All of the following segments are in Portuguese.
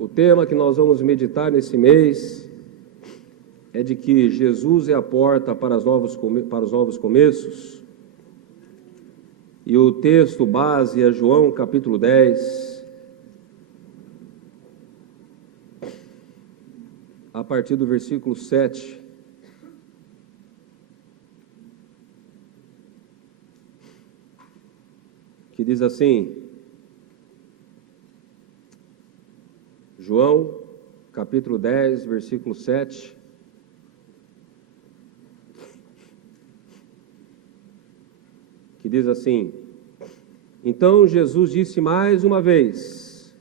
O tema que nós vamos meditar nesse mês é de que Jesus é a porta para os novos começos. E o texto base é João capítulo 10, a partir do versículo 7. Que diz assim, João, capítulo 10, versículo 7. Que diz assim: Então Jesus disse mais uma vez: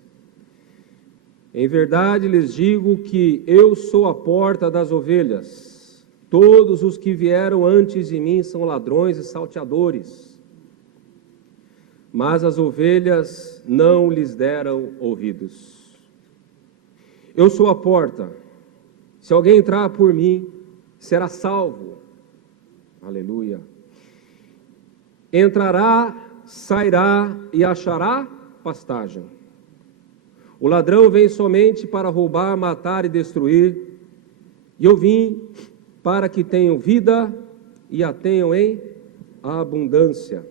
Em verdade lhes digo que eu sou a porta das ovelhas. Todos os que vieram antes de mim são ladrões e salteadores, mas as ovelhas não lhes deram ouvidos. Eu sou a porta. Se alguém entrar por mim, será salvo. Aleluia. Entrará, sairá e achará pastagem. O ladrão vem somente para roubar, matar e destruir. E eu vim para que tenham vida e a tenham em abundância.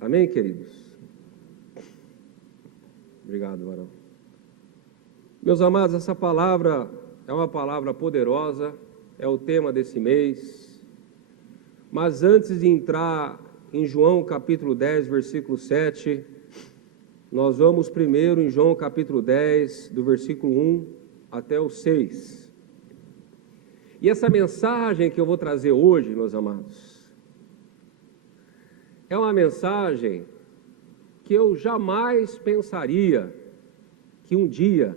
Amém, queridos? Obrigado, varão. Meus amados, essa palavra é uma palavra poderosa, é o tema desse mês. Mas antes de entrar em João capítulo 10, versículo 7, nós vamos primeiro em João capítulo 10, do versículo 1 até o 6. E essa mensagem que eu vou trazer hoje, meus amados, é uma mensagem que eu jamais pensaria que um dia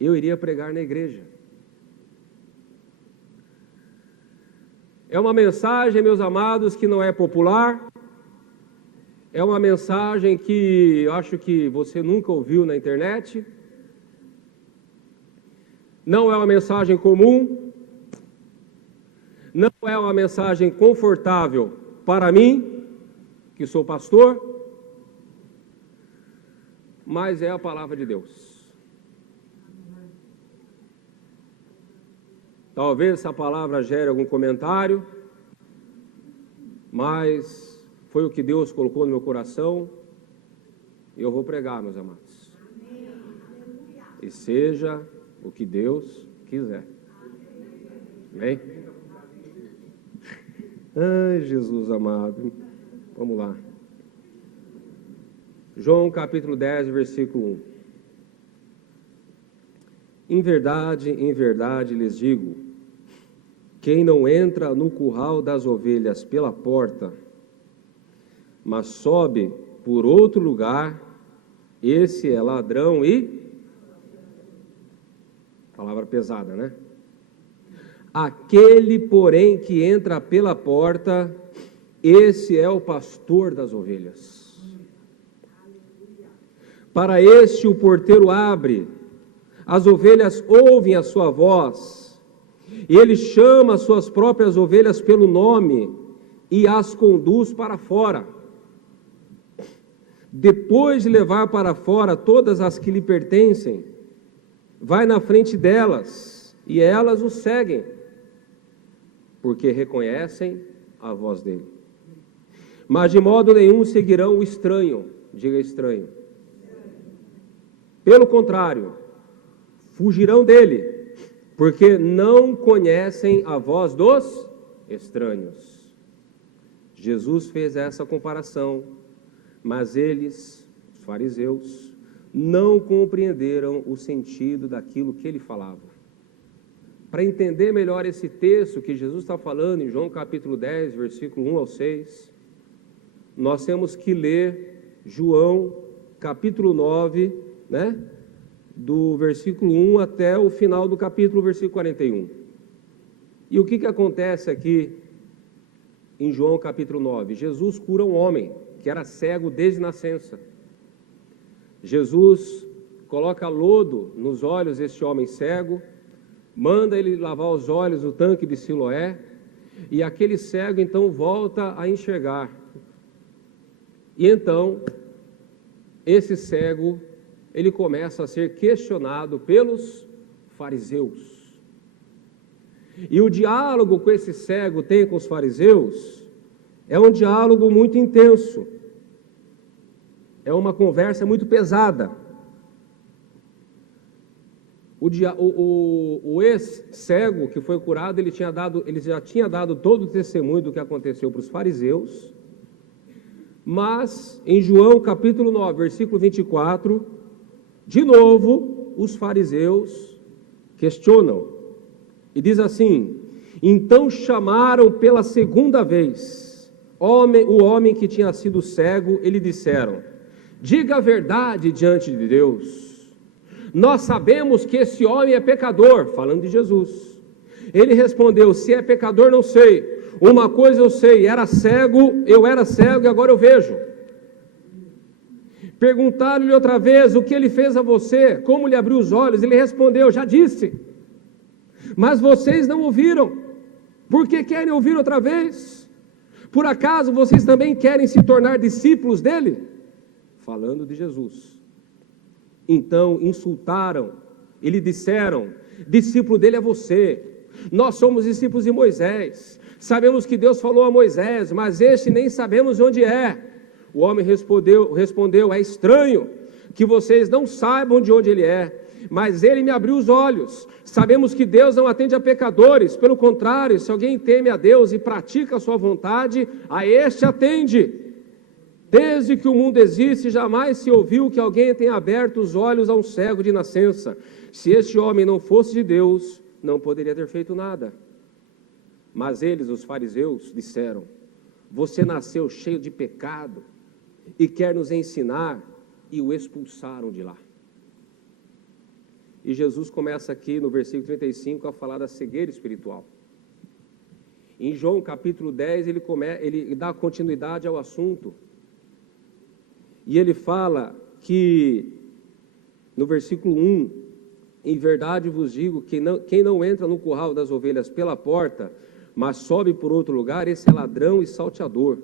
eu iria pregar na igreja. É uma mensagem, meus amados, que não é popular. É uma mensagem que eu acho que você nunca ouviu na internet. Não é uma mensagem comum. Não é uma mensagem confortável para mim, que sou pastor, mas é a palavra de Deus. Talvez essa palavra gere algum comentário, mas foi o que Deus colocou no meu coração e eu vou pregar, meus amados. E seja o que Deus quiser. Amém? Ai, Jesus amado. Vamos lá. João capítulo 10, versículo 1. Em verdade lhes digo, quem não entra no curral das ovelhas pela porta, mas sobe por outro lugar, esse é ladrão e... Palavra pesada, né? Aquele, porém, que entra pela porta, esse é o pastor das ovelhas. Para este o porteiro abre, as ovelhas ouvem a sua voz, e ele chama as suas próprias ovelhas pelo nome e as conduz para fora. Depois de levar para fora todas as que lhe pertencem, vai na frente delas, e elas o seguem, porque reconhecem a voz dele. Mas de modo nenhum seguirão o estranho, diga estranho. Pelo contrário, fugirão dele, porque não conhecem a voz dos estranhos. Jesus fez essa comparação, mas eles, os fariseus, não compreenderam o sentido daquilo que ele falava. Para entender melhor esse texto que Jesus está falando em João capítulo 10, versículo 1 ao 6, nós temos que ler João capítulo 9, né? Do versículo 1 até o final do capítulo, versículo 41. E o que acontece aqui em João capítulo 9? Jesus cura um homem que era cego desde nascença. Jesus coloca lodo nos olhos deste homem cego, manda ele lavar os olhos no tanque de Siloé, e aquele cego então volta a enxergar. E então, esse cego ele começa a ser questionado pelos fariseus. E o diálogo que esse cego tem com os fariseus é um diálogo muito intenso. É uma conversa muito pesada. O ex-cego que foi curado, ele já tinha dado todo o testemunho do que aconteceu para os fariseus, mas em João capítulo 9, versículo 24, de novo, os fariseus questionam, e diz assim: então chamaram pela segunda vez o homem que tinha sido cego, e lhe disseram: diga a verdade diante de Deus. Nós sabemos que esse homem é pecador, falando de Jesus. Ele respondeu: se é pecador, não sei. Uma coisa eu sei, eu era cego e agora eu vejo. Perguntaram-lhe outra vez: o que ele fez a você? Como lhe abriu os olhos? Ele respondeu: já disse. Mas vocês não ouviram. Por que querem ouvir outra vez? Por acaso vocês também querem se tornar discípulos dele? Falando de Jesus. Então insultaram e lhe disseram: discípulo dele é você. Nós somos discípulos de Moisés. Sabemos que Deus falou a Moisés, mas este nem sabemos onde é. O homem respondeu: é estranho que vocês não saibam de onde ele é, mas ele me abriu os olhos. Sabemos que Deus não atende a pecadores, pelo contrário, se alguém teme a Deus e pratica a sua vontade, a este atende. Desde que o mundo existe, jamais se ouviu que alguém tenha aberto os olhos a um cego de nascença. Se este homem não fosse de Deus, não poderia ter feito nada. Mas eles, os fariseus, disseram: você nasceu cheio de pecado e quer nos ensinar, e o expulsaram de lá. E Jesus começa aqui no versículo 35 a falar da cegueira espiritual. Em João capítulo 10, ele dá continuidade ao assunto. E ele fala que, no versículo 1, em verdade vos digo que quem não entra no curral das ovelhas pela porta, mas sobe por outro lugar, esse é ladrão e salteador.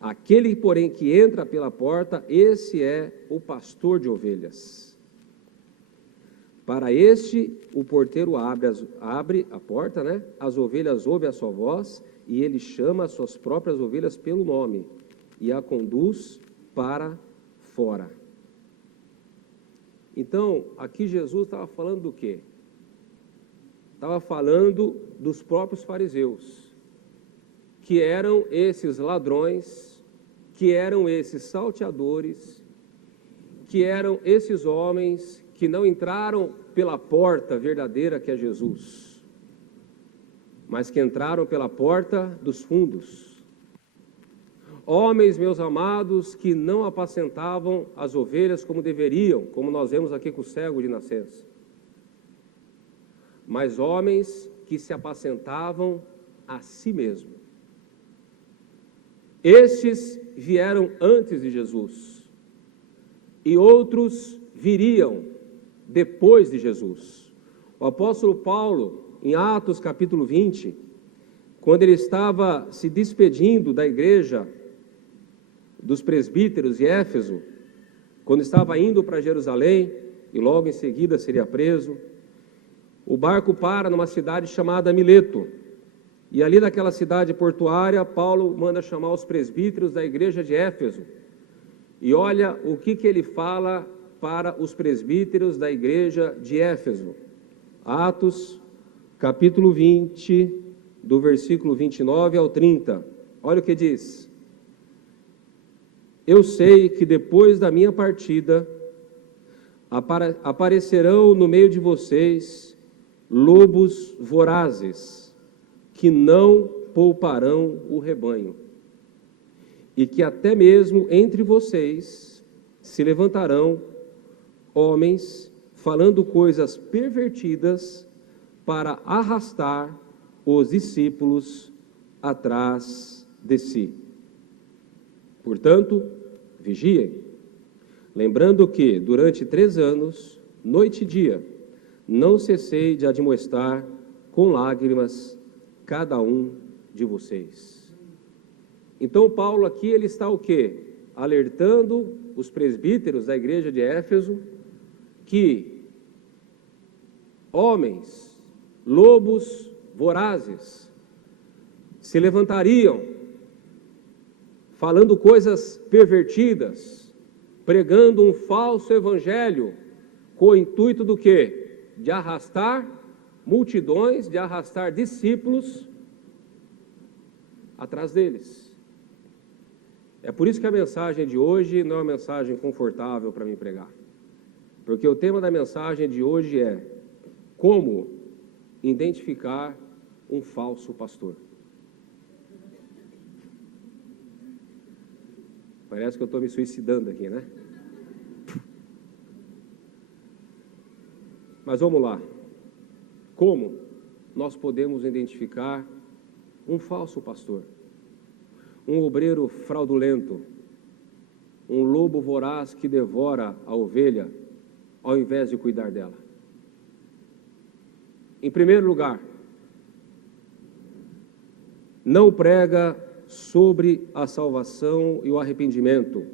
Aquele, porém, que entra pela porta, esse é o pastor de ovelhas. Para este, o porteiro abre a porta, né? As ovelhas ouvem a sua voz, e ele chama as suas próprias ovelhas pelo nome e a conduz para fora. Então, aqui Jesus estava falando do quê? Estava falando dos próprios fariseus, que eram esses ladrões, que eram esses salteadores, que eram esses homens que não entraram pela porta verdadeira que é Jesus, mas que entraram pela porta dos fundos. Homens, meus amados, que não apacentavam as ovelhas como deveriam, como nós vemos aqui com o cego de nascença. Mas homens que se apacentavam a si mesmo. Estes vieram antes de Jesus, e outros viriam depois de Jesus. O apóstolo Paulo, em Atos capítulo 20, quando ele estava se despedindo da igreja dos presbíteros de Éfeso, quando estava indo para Jerusalém, e logo em seguida seria preso, o barco para numa cidade chamada Mileto, e ali naquela cidade portuária, Paulo manda chamar os presbíteros da igreja de Éfeso, e olha o que ele fala para os presbíteros da igreja de Éfeso. Atos, capítulo 20, do versículo 29 ao 30, olha o que diz: eu sei que depois da minha partida, aparecerão no meio de vocês lobos vorazes, que não pouparão o rebanho, e que até mesmo entre vocês se levantarão homens falando coisas pervertidas para arrastar os discípulos atrás de si. Portanto, vigiem, lembrando que durante 3 anos, noite e dia, não cessei de admoestar com lágrimas cada um de vocês. Então Paulo aqui, ele está o quê? alertando os presbíteros da igreja de Éfeso que homens, lobos vorazes, se levantariam falando coisas pervertidas, pregando um falso evangelho, com o intuito do quê? De arrastar multidões, de arrastar discípulos atrás deles. É por isso que a mensagem de hoje não é uma mensagem confortável para mim pregar. Porque o tema da mensagem de hoje é como identificar um falso pastor. Parece que eu estou me suicidando aqui, né? Mas vamos lá. Como nós podemos identificar um falso pastor? Um obreiro fraudulento, um lobo voraz que devora a ovelha ao invés de cuidar dela. Em primeiro lugar, não prega sobre a salvação e o arrependimento,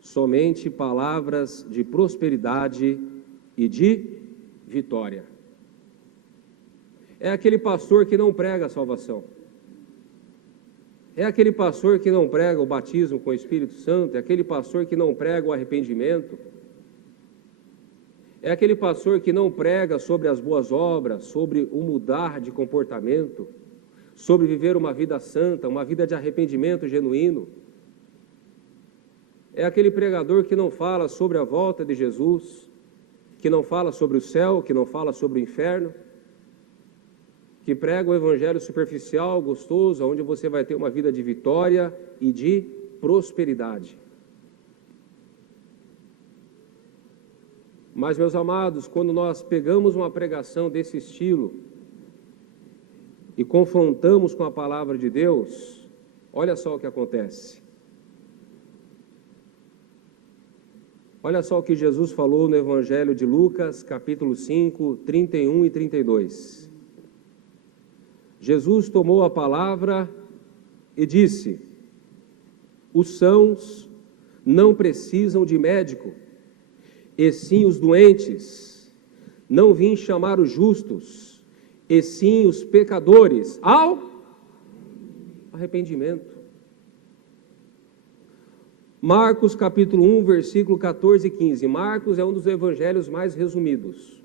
somente palavras de prosperidade e de vitória. É aquele pastor que não prega a salvação. É aquele pastor que não prega o batismo com o Espírito Santo, é aquele pastor que não prega o arrependimento, é aquele pastor que não prega sobre as boas obras, sobre o mudar de comportamento, sobre viver uma vida santa, uma vida de arrependimento genuíno. É aquele pregador que não fala sobre a volta de Jesus, que não fala sobre o céu, que não fala sobre o inferno, que prega o evangelho superficial, gostoso, onde você vai ter uma vida de vitória e de prosperidade. Mas, meus amados, quando nós pegamos uma pregação desse estilo e confrontamos com a palavra de Deus, olha só o que acontece. Olha só o que Jesus falou no Evangelho de Lucas, capítulo 5, 31 e 32. Jesus tomou a palavra e disse: os sãos não precisam de médico, e sim os doentes. Não vim chamar os justos, e sim os pecadores ao arrependimento. Marcos capítulo 1, versículo 14 e 15. Marcos é um dos evangelhos mais resumidos.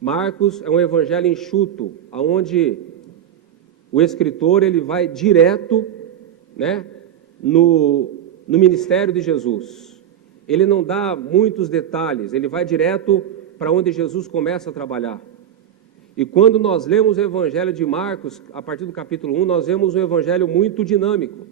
Marcos é um evangelho enxuto, onde o escritor ele vai direto, né, no ministério de Jesus. Ele não dá muitos detalhes, ele vai direto para onde Jesus começa a trabalhar. E quando nós lemos o evangelho de Marcos, a partir do capítulo 1, nós vemos um evangelho muito dinâmico.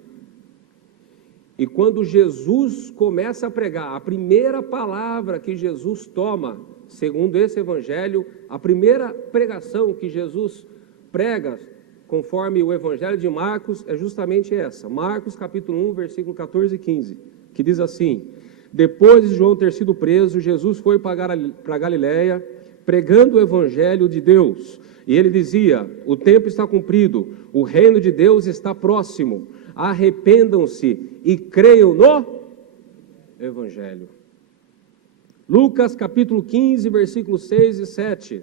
E quando Jesus começa a pregar, a primeira palavra que Jesus toma, segundo esse evangelho, a primeira pregação que Jesus prega, conforme o evangelho de Marcos, é justamente essa. Marcos capítulo 1, versículo 14 e 15, que diz assim: depois de João ter sido preso, Jesus foi para Galiléia, pregando o evangelho de Deus. E ele dizia: o tempo está cumprido, o reino de Deus está próximo. Arrependam-se e creiam no evangelho. Lucas capítulo 15, versículos 6 e 7.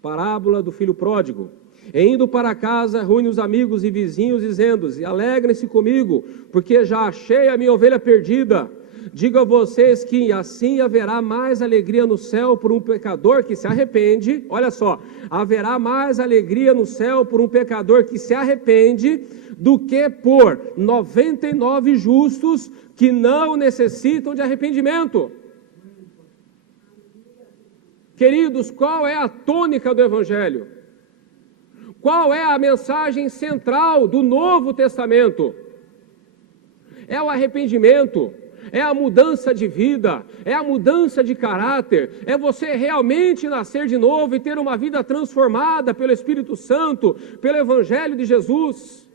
Parábola do filho pródigo. E indo para casa, reúne os amigos e vizinhos, dizendo: alegrem-se comigo, porque já achei a minha ovelha perdida. Digo a vocês que assim haverá mais alegria no céu por um pecador que se arrepende. Olha só, haverá mais alegria no céu por um pecador que se arrepende do que por 99 justos que não necessitam de arrependimento. Queridos, qual é a tônica do evangelho? Qual é a mensagem central do Novo Testamento? É o arrependimento, é a mudança de vida, é a mudança de caráter, é você realmente nascer de novo e ter uma vida transformada pelo Espírito Santo, pelo Evangelho de Jesus.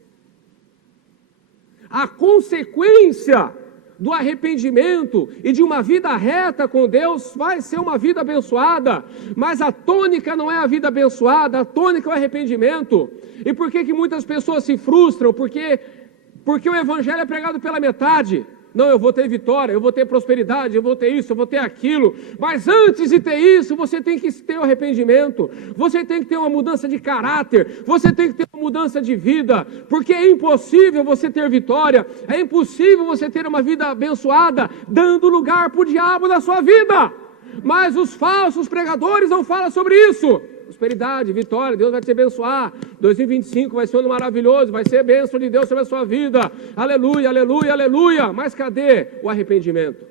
A consequência do arrependimento e de uma vida reta com Deus vai ser uma vida abençoada, mas a tônica não é a vida abençoada, a tônica é o arrependimento. E por que muitas pessoas se frustram? Porque o Evangelho é pregado pela metade. Não, eu vou ter vitória, eu vou ter prosperidade, eu vou ter isso, eu vou ter aquilo. Mas antes de ter isso, você tem que ter o arrependimento. Você tem que ter uma mudança de caráter. Você tem que ter uma mudança de vida. Porque é impossível você ter vitória. É impossível você ter uma vida abençoada, dando lugar para o diabo na sua vida. Mas os falsos pregadores não falam sobre isso. Prosperidade, vitória, Deus vai te abençoar. 2025 vai ser um ano maravilhoso, vai ser bênção de Deus sobre a sua vida. Aleluia, aleluia, aleluia. Mas cadê o arrependimento?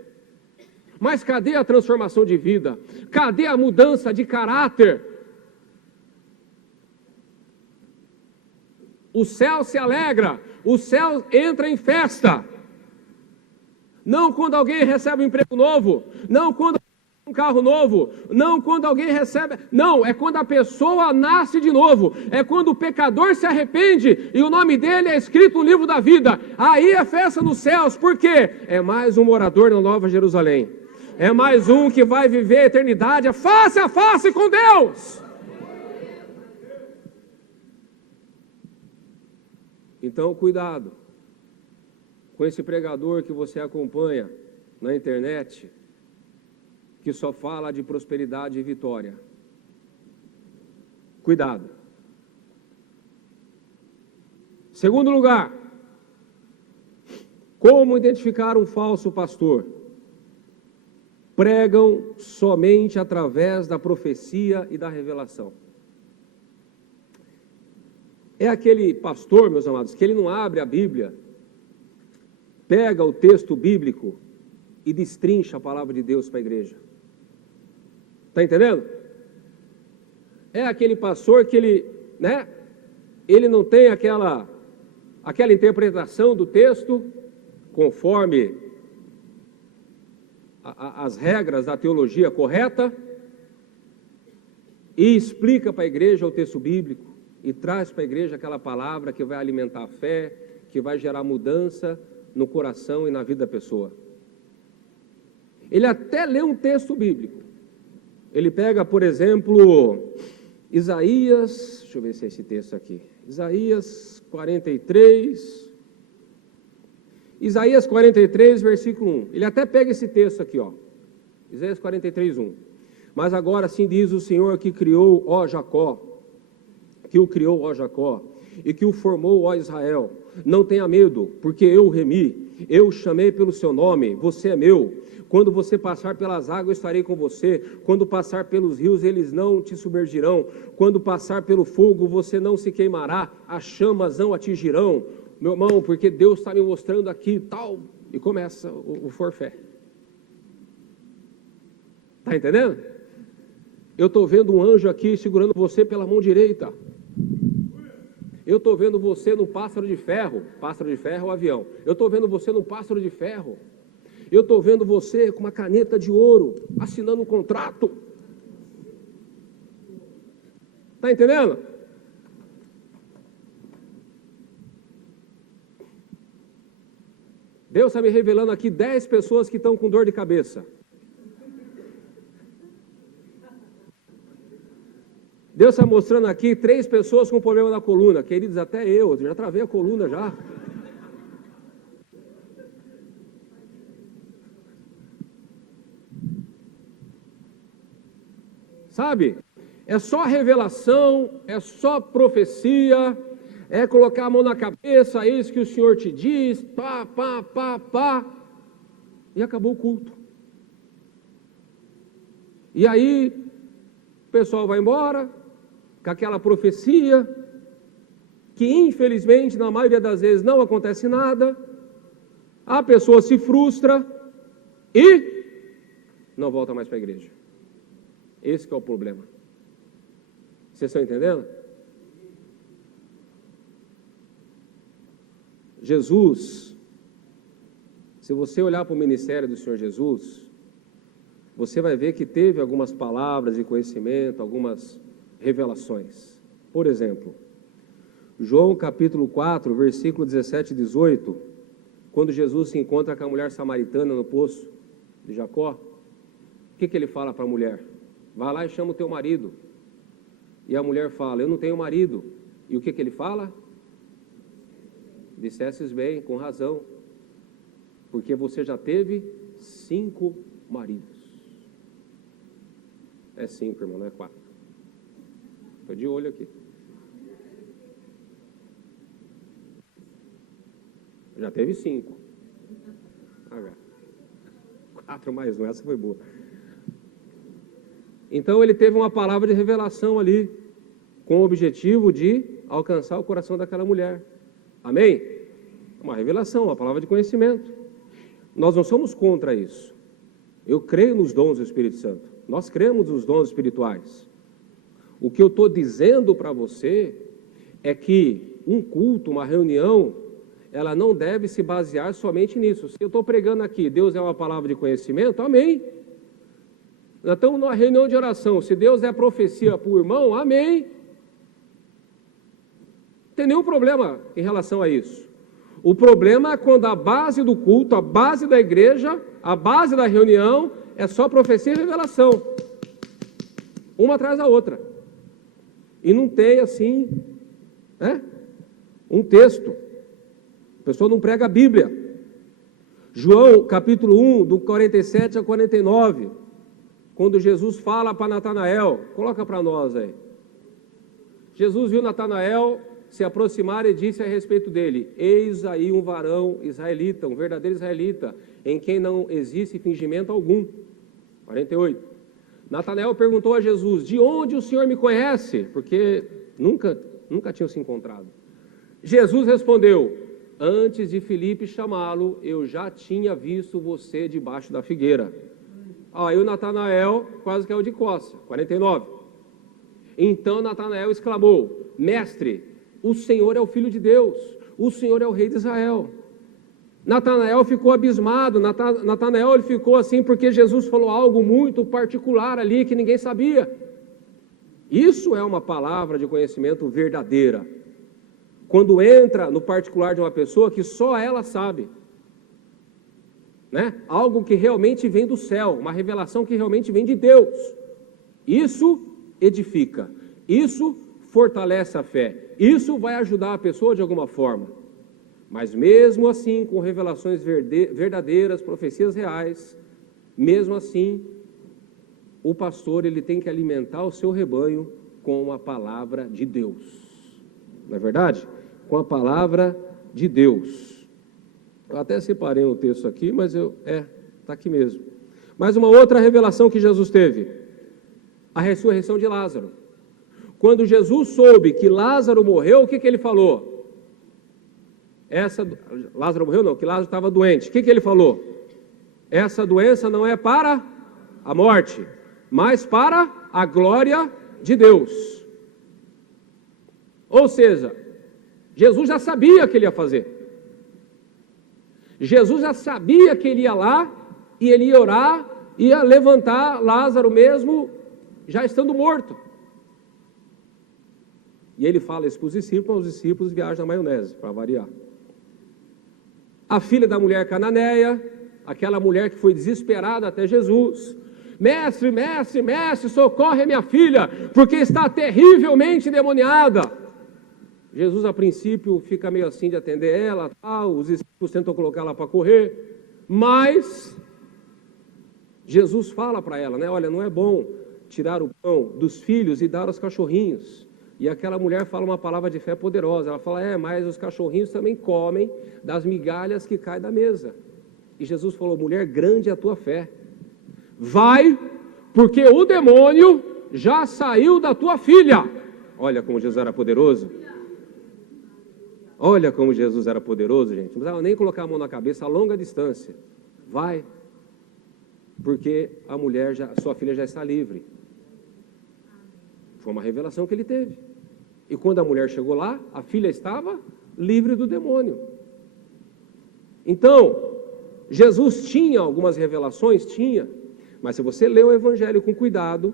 Mas cadê a transformação de vida? Cadê a mudança de caráter? O céu se alegra, o céu entra em festa. Não quando alguém recebe um emprego novo, não quando um carro novo, não quando alguém recebe, não, é quando a pessoa nasce de novo, é quando o pecador se arrepende e o nome dele é escrito no livro da vida. Aí é festa nos céus, porque é mais um morador na Nova Jerusalém, é mais um que vai viver a eternidade face a face com Deus. Então cuidado com esse pregador que você acompanha na internet, que só fala de prosperidade e vitória. Cuidado. Segundo lugar, como identificar um falso pastor? Pregam somente através da profecia e da revelação. É aquele pastor, meus amados, que ele não abre a Bíblia, pega o texto bíblico e destrincha a palavra de Deus para a igreja. Está entendendo? É aquele pastor que ele não tem aquela interpretação do texto conforme as regras da teologia correta e explica para a igreja o texto bíblico e traz para a igreja aquela palavra que vai alimentar a fé, que vai gerar mudança no coração e na vida da pessoa. Ele até lê um texto bíblico. Ele pega, por exemplo, Isaías, deixa eu ver se é esse texto aqui, Isaías 43, versículo 1. Ele até pega esse texto aqui, ó, Isaías 43, 1. Mas agora assim diz o Senhor que criou, ó Jacó, que o criou, ó Jacó, e que o formou, ó Israel. Não tenha medo, porque eu o remi, eu o chamei pelo seu nome, você é meu. Quando você passar pelas águas, eu estarei com você. Quando passar pelos rios, eles não te submergirão. Quando passar pelo fogo, você não se queimará. As chamas não atingirão. Meu irmão, porque Deus está me mostrando aqui tal. E começa o forfé. Está entendendo? Eu estou vendo um anjo aqui segurando você pela mão direita. Eu estou vendo você num pássaro de ferro. Pássaro de ferro é o avião. Eu estou vendo você num pássaro de ferro. Eu estou vendo você com uma caneta de ouro, assinando um contrato. Está entendendo? Deus está me revelando aqui 10 pessoas que estão com dor de cabeça. Deus está mostrando aqui 3 pessoas com problema na coluna. Queridos, até eu já travei a coluna já. Sabe? É só revelação, é só profecia, é colocar a mão na cabeça, é isso que o Senhor te diz, pá, pá, pá, pá, e acabou o culto. E aí, o pessoal vai embora, com aquela profecia, que infelizmente, na maioria das vezes, não acontece nada, a pessoa se frustra e não volta mais para a igreja. Esse que é o problema. Vocês estão entendendo? Jesus, se você olhar para o ministério do Senhor Jesus, você vai ver que teve algumas palavras de conhecimento, algumas revelações. Por exemplo, João capítulo 4, versículo 17 e 18, quando Jesus se encontra com a mulher samaritana no poço de Jacó, o que ele fala para a mulher? Vai lá e chama o teu marido. E a mulher fala, eu não tenho marido. E o que ele fala? Dissestes bem, com razão. porque você já teve 5 maridos. É 5, irmão, não é 4. Estou de olho aqui. Já teve 5. 4 mais 1, essa foi boa. Então ele teve uma palavra de revelação ali, com o objetivo de alcançar o coração daquela mulher. Amém? Uma revelação, uma palavra de conhecimento. Nós não somos contra isso. Eu creio nos dons do Espírito Santo. Nós cremos nos dons espirituais. O que eu estou dizendo para você é que um culto, uma reunião, ela não deve se basear somente nisso. Se eu estou pregando aqui, Deus é uma palavra de conhecimento, amém. Nós estamos numa reunião de oração, se Deus é profecia para o irmão, amém. Não tem nenhum problema em relação a isso. O problema é quando a base do culto, a base da igreja, a base da reunião é só profecia e revelação, uma atrás da outra, e não tem assim, um texto. A pessoa não prega a Bíblia. João capítulo 1, do 47 a 49, quando Jesus fala para Natanael, coloca para nós aí. Jesus viu Natanael se aproximar e disse a respeito dele: eis aí um varão israelita, um verdadeiro israelita, em quem não existe fingimento algum. 48. Natanael perguntou a Jesus: de onde o Senhor me conhece? Porque nunca tinham se encontrado. Jesus respondeu: antes de Filipe chamá-lo, eu já tinha visto você debaixo da figueira. Aí o Natanael quase caiu de costas. 49. Então Natanael exclamou: mestre, o Senhor é o Filho de Deus, o Senhor é o Rei de Israel. Natanael ficou abismado. Natanael ele ficou assim porque Jesus falou algo muito particular ali que ninguém sabia. Isso é uma palavra de conhecimento verdadeira, quando entra no particular de uma pessoa que só ela sabe, né? Algo que realmente vem do céu, uma revelação que realmente vem de Deus. Isso edifica, isso fortalece a fé, isso vai ajudar a pessoa de alguma forma. Mas mesmo assim, com revelações verdadeiras, profecias reais, mesmo assim, o pastor ele tem que alimentar o seu rebanho com a palavra de Deus. Não é verdade? Com a palavra de Deus. Eu até separei um texto aqui, mas está aqui mesmo. Mas uma outra revelação que Jesus teve, a ressurreição de Lázaro. Quando Jesus soube que Lázaro morreu, o que ele falou? Lázaro morreu não, que Lázaro estava doente. O que ele falou? Essa doença não é para a morte, mas para a glória de Deus. Ou seja, Jesus já sabia o que ele ia fazer. Jesus já sabia que ele ia lá e ele ia orar, ia levantar Lázaro mesmo já estando morto. E ele fala isso para os discípulos viajam na maionese, para variar. A filha da mulher cananeia, aquela mulher que foi desesperada até Jesus: mestre, mestre, mestre, socorre a minha filha, porque está terrivelmente endemoniada. Jesus a princípio fica meio assim de atender ela, os discípulos tentam colocá-la para correr, mas Jesus fala para ela, né? Olha, não é bom tirar o pão dos filhos e dar aos cachorrinhos. E aquela mulher fala uma palavra de fé poderosa. Ela fala: mas os cachorrinhos também comem das migalhas que caem da mesa. E Jesus falou: mulher, grande é a tua fé. Vai, porque o demônio já saiu da tua filha. Olha como Jesus era poderoso. Olha como Jesus era poderoso, gente. Não precisava nem colocar a mão na cabeça a longa distância. Vai, porque a sua filha já está livre. Foi uma revelação que ele teve. E quando a mulher chegou lá, a filha estava livre do demônio. Então, Jesus tinha algumas revelações? Tinha. Mas se você ler o Evangelho com cuidado,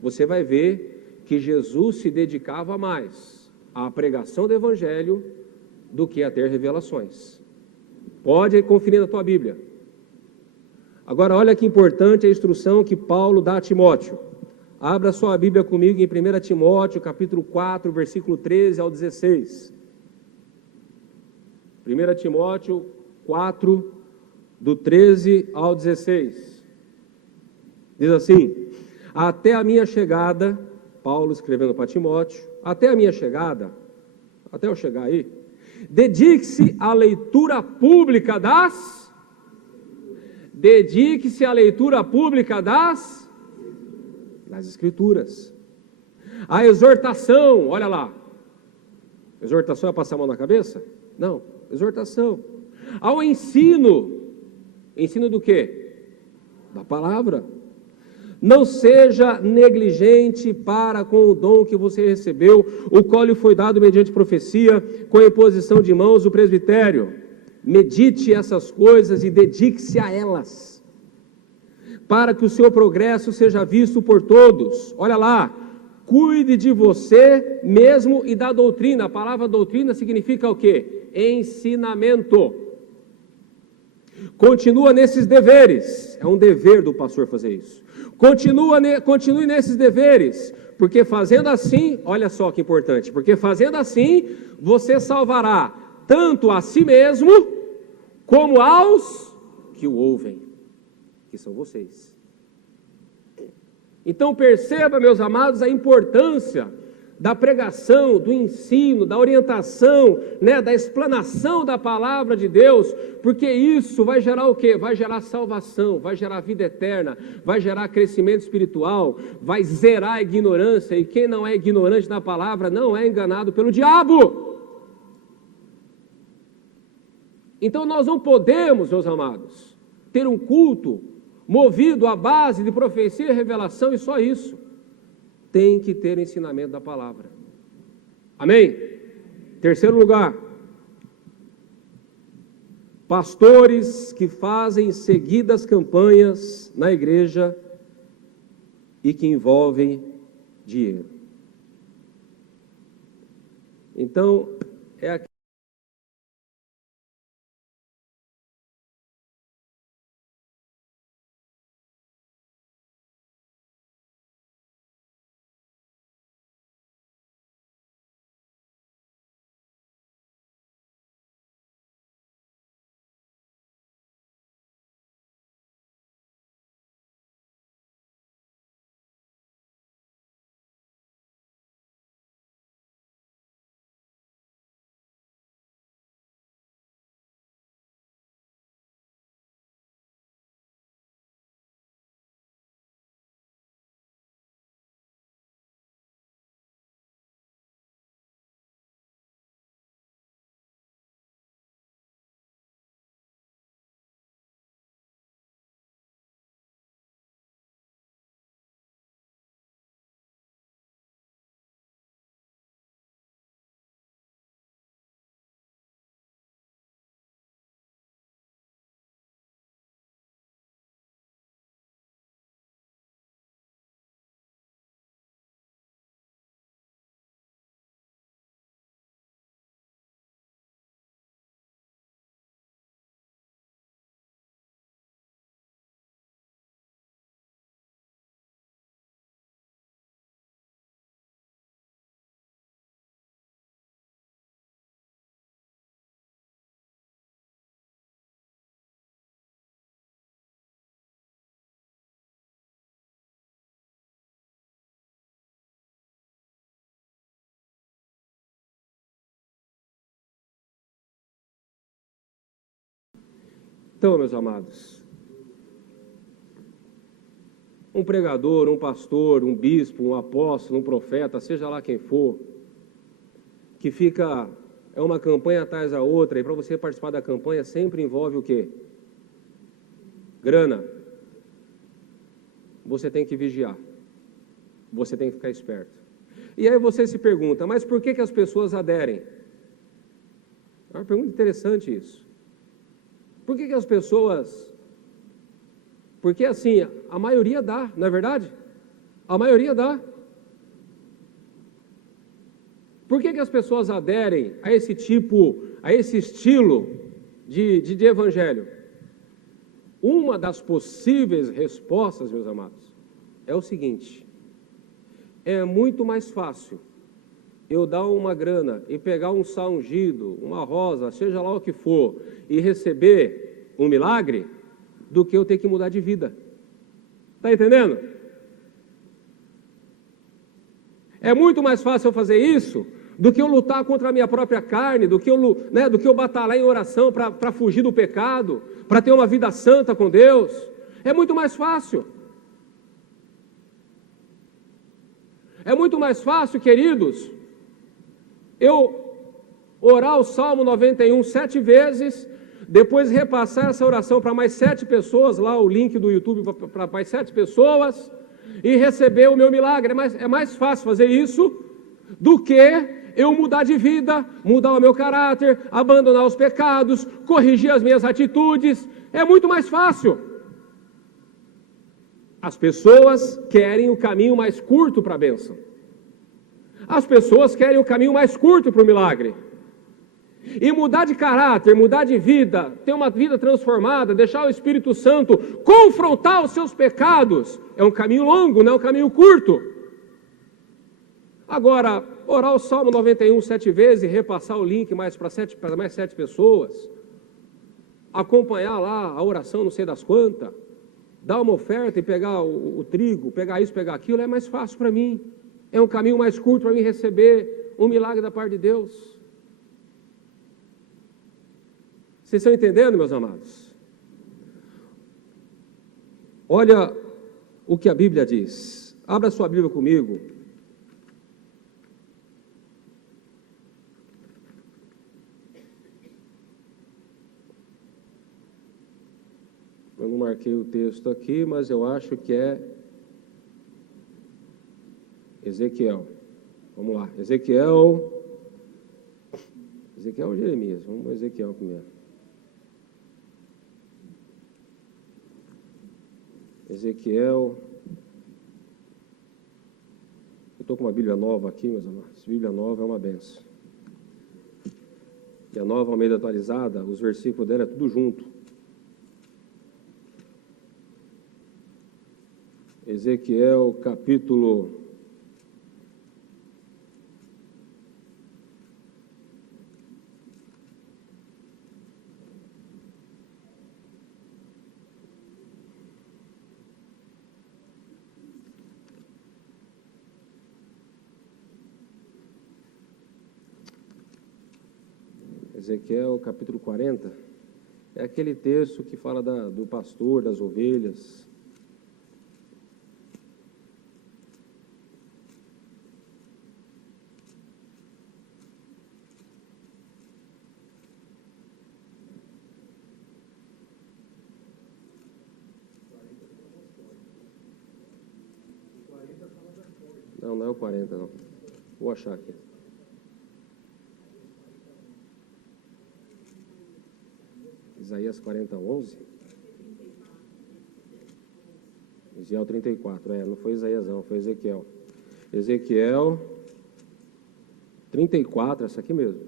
você vai ver que Jesus se dedicava mais à pregação do Evangelho do que a ter revelações. Pode conferir na tua Bíblia. Agora, olha que importante a instrução que Paulo dá a Timóteo. Abra sua Bíblia comigo em 1 Timóteo, capítulo 4, versículo 13 ao 16. 1 Timóteo 4, do 13 ao 16. Diz assim: até a minha chegada, Paulo escrevendo para Timóteo, até a minha chegada, até eu chegar aí, dedique-se à leitura pública das Escrituras. A exortação, olha lá. Exortação é passar a mão na cabeça? Não, exortação. Ao ensino. Ensino do quê? Da palavra. Não seja negligente para com o dom que você recebeu, o qual lhe foi dado mediante profecia, com a imposição de mãos do presbitério. Medite essas coisas e dedique-se a elas, para que o seu progresso seja visto por todos. Olha lá, cuide de você mesmo e da doutrina. A palavra doutrina significa o quê? Ensinamento. Continua nesses deveres. É um dever do pastor fazer isso. Continue nesses deveres, porque fazendo assim, olha só que importante, porque fazendo assim, você salvará tanto a si mesmo, como aos que o ouvem, que são vocês. Então perceba, meus amados, a importância da pregação, do ensino, da orientação, da explanação da palavra de Deus, porque isso vai gerar o quê? Vai gerar salvação, vai gerar vida eterna, vai gerar crescimento espiritual, vai zerar a ignorância, e quem não é ignorante da palavra não é enganado pelo diabo. Então nós não podemos, meus amados, ter um culto movido à base de profecia e revelação e só isso. Tem que ter ensinamento da palavra. Amém? Terceiro lugar, pastores que fazem seguidas campanhas na igreja e que envolvem dinheiro. Então, é aqui. Então, meus amados, um pregador, um pastor, um bispo, um apóstolo, um profeta, seja lá quem for, que fica, é uma campanha atrás da outra, e para você participar da campanha sempre envolve o quê? Grana. Você tem que vigiar, você tem que ficar esperto. E aí você se pergunta, mas por que as pessoas aderem? É uma pergunta interessante isso. Por que as pessoas... Porque assim, a maioria dá, não é verdade? A maioria dá. Por que as pessoas aderem a esse tipo, a esse estilo de evangelho? Uma das possíveis respostas, meus amados, é o seguinte: é muito mais fácil eu dar uma grana e pegar um sal ungido, uma rosa, seja lá o que for, e receber um milagre do que eu ter que mudar de vida. Está entendendo? É muito mais fácil eu fazer isso do que eu lutar contra a minha própria carne, do que eu batalhar em oração para fugir do pecado, para ter uma vida santa com Deus. É muito mais fácil. É muito mais fácil, queridos, eu orar o Salmo 91 7 vezes, depois repassar essa oração para mais 7 pessoas, lá o link do YouTube para mais 7 pessoas, e receber o meu milagre. É mais fácil fazer isso do que eu mudar de vida, mudar o meu caráter, abandonar os pecados, corrigir as minhas atitudes. É muito mais fácil. As pessoas querem o caminho mais curto para a bênção. As pessoas querem o caminho mais curto para o milagre. E mudar de caráter, mudar de vida, ter uma vida transformada, deixar o Espírito Santo confrontar os seus pecados, é um caminho longo, não é um caminho curto. Agora, orar o Salmo 91 7 vezes e repassar o link para mais 7 pessoas, acompanhar lá a oração não sei das quantas, dar uma oferta e pegar o trigo, pegar isso, pegar aquilo, é mais fácil para mim. É um caminho mais curto para mim receber um milagre da parte de Deus. Vocês estão entendendo, meus amados? Olha o que a Bíblia diz. Abra sua Bíblia comigo. Eu não marquei o texto aqui, mas eu acho que é Ezequiel. Vamos lá. Ezequiel ou Jeremias? Vamos para Ezequiel primeiro. Ezequiel. Eu estou com uma Bíblia nova aqui, meus amados. Bíblia nova é uma benção. E a nova Almeida atualizada, os versículos dela é tudo junto. Ezequiel, capítulo 40, é aquele texto que fala do pastor, das ovelhas. Não é o 40, não. Vou achar aqui. Isaías 40, 11. Ezequiel 34, não foi Isaías não, foi Ezequiel. Ezequiel 34, essa aqui mesmo.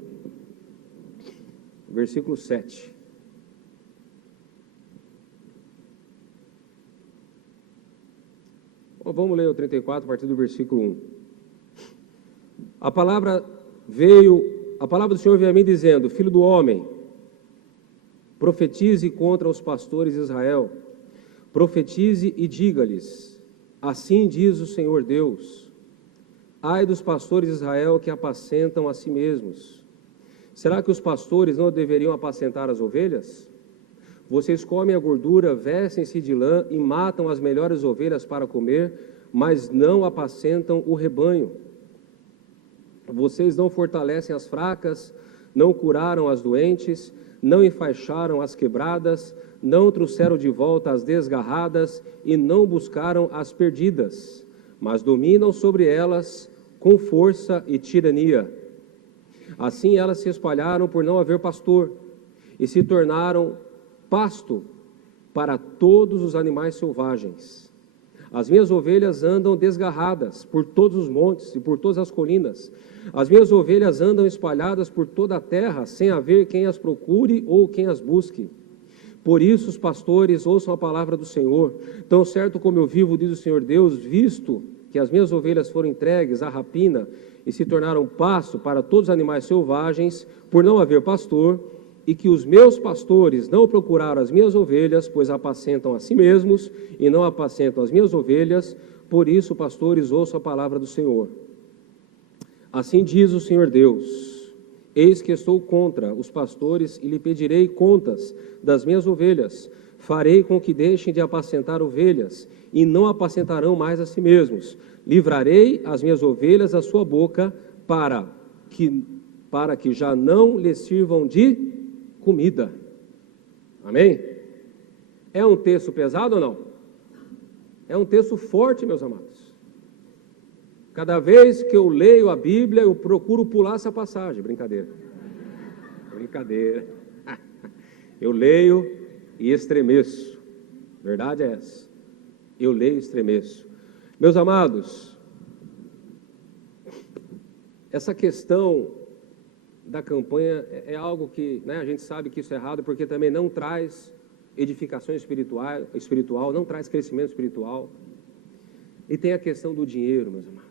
Versículo 7. Vamos ler o 34 a partir do versículo 1. A palavra do Senhor veio a mim dizendo: Filho do homem, profetize contra os pastores de Israel, profetize e diga-lhes: assim diz o Senhor Deus, ai dos pastores de Israel que apacentam a si mesmos. Será que os pastores não deveriam apacentar as ovelhas? Vocês comem a gordura, vestem-se de lã e matam as melhores ovelhas para comer, mas não apacentam o rebanho. Vocês não fortalecem as fracas, não curaram as doentes, não enfaixaram as quebradas, não trouxeram de volta as desgarradas e não buscaram as perdidas, mas dominam sobre elas com força e tirania. Assim elas se espalharam por não haver pastor e se tornaram pasto para todos os animais selvagens. As minhas ovelhas andam desgarradas por todos os montes e por todas as colinas. As minhas ovelhas andam espalhadas por toda a terra, sem haver quem as procure ou quem as busque. Por isso os pastores ouçam a palavra do Senhor. Tão certo como eu vivo, diz o Senhor Deus, visto que as minhas ovelhas foram entregues à rapina e se tornaram pasto para todos os animais selvagens, por não haver pastor, e que os meus pastores não procuraram as minhas ovelhas, pois apacentam a si mesmos e não apacentam as minhas ovelhas. Por isso, pastores, ouçam a palavra do Senhor. Assim diz o Senhor Deus: eis que estou contra os pastores e lhe pedirei contas das minhas ovelhas. Farei com que deixem de apacentar ovelhas e não apacentarão mais a si mesmos. Livrarei as minhas ovelhas da sua boca para que já não lhes sirvam de comida. Amém? É um texto pesado ou não? É um texto forte, meus amados. Cada vez que eu leio a Bíblia, eu procuro pular essa passagem. Brincadeira. Brincadeira. Eu leio e estremeço. Verdade é essa. Eu leio e estremeço. Meus amados, essa questão da campanha é algo que, a gente sabe que isso é errado, porque também não traz edificação espiritual, não traz crescimento espiritual. E tem a questão do dinheiro, meus amados.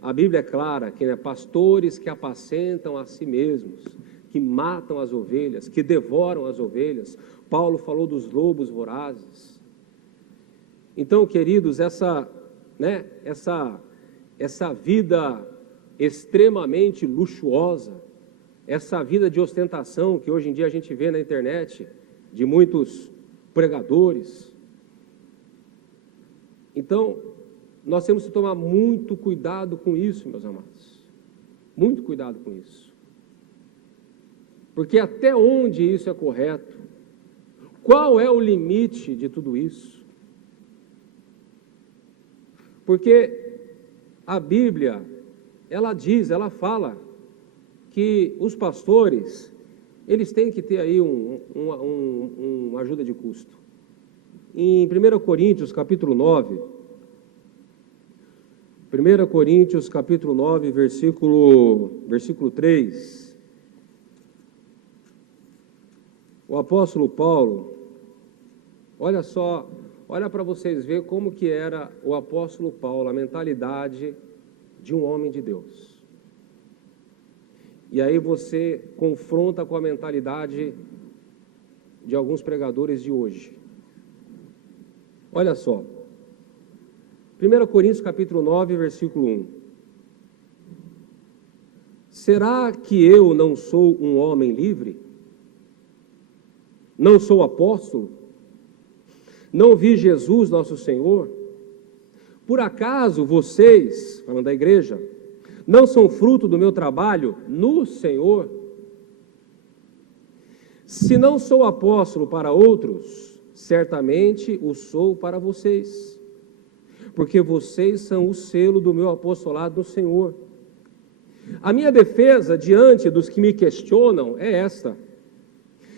A Bíblia é clara que pastores que apacentam a si mesmos, que matam as ovelhas, que devoram as ovelhas. Paulo falou dos lobos vorazes. Então, queridos, essa vida extremamente luxuosa, essa vida de ostentação que hoje em dia a gente vê na internet, de muitos pregadores. Então, nós temos que tomar muito cuidado com isso, meus amados. Muito cuidado com isso. Porque até onde isso é correto? Qual é o limite de tudo isso? Porque a Bíblia, ela fala que os pastores, eles têm que ter aí uma ajuda de custo. Em 1 Coríntios, capítulo 9, 1 Coríntios, capítulo 9, versículo 3, o apóstolo Paulo, olha para vocês verem como que era o apóstolo Paulo, a mentalidade de um homem de Deus. E aí você confronta com a mentalidade de alguns pregadores de hoje. Olha só, 1 Coríntios capítulo 9, versículo 1. Será que eu não sou um homem livre? Não sou apóstolo? Não vi Jesus nosso Senhor? Por acaso vocês, falando da igreja, não são fruto do meu trabalho no Senhor? Se não sou apóstolo para outros, certamente o sou para vocês, porque vocês são o selo do meu apostolado no Senhor. A minha defesa diante dos que me questionam é esta: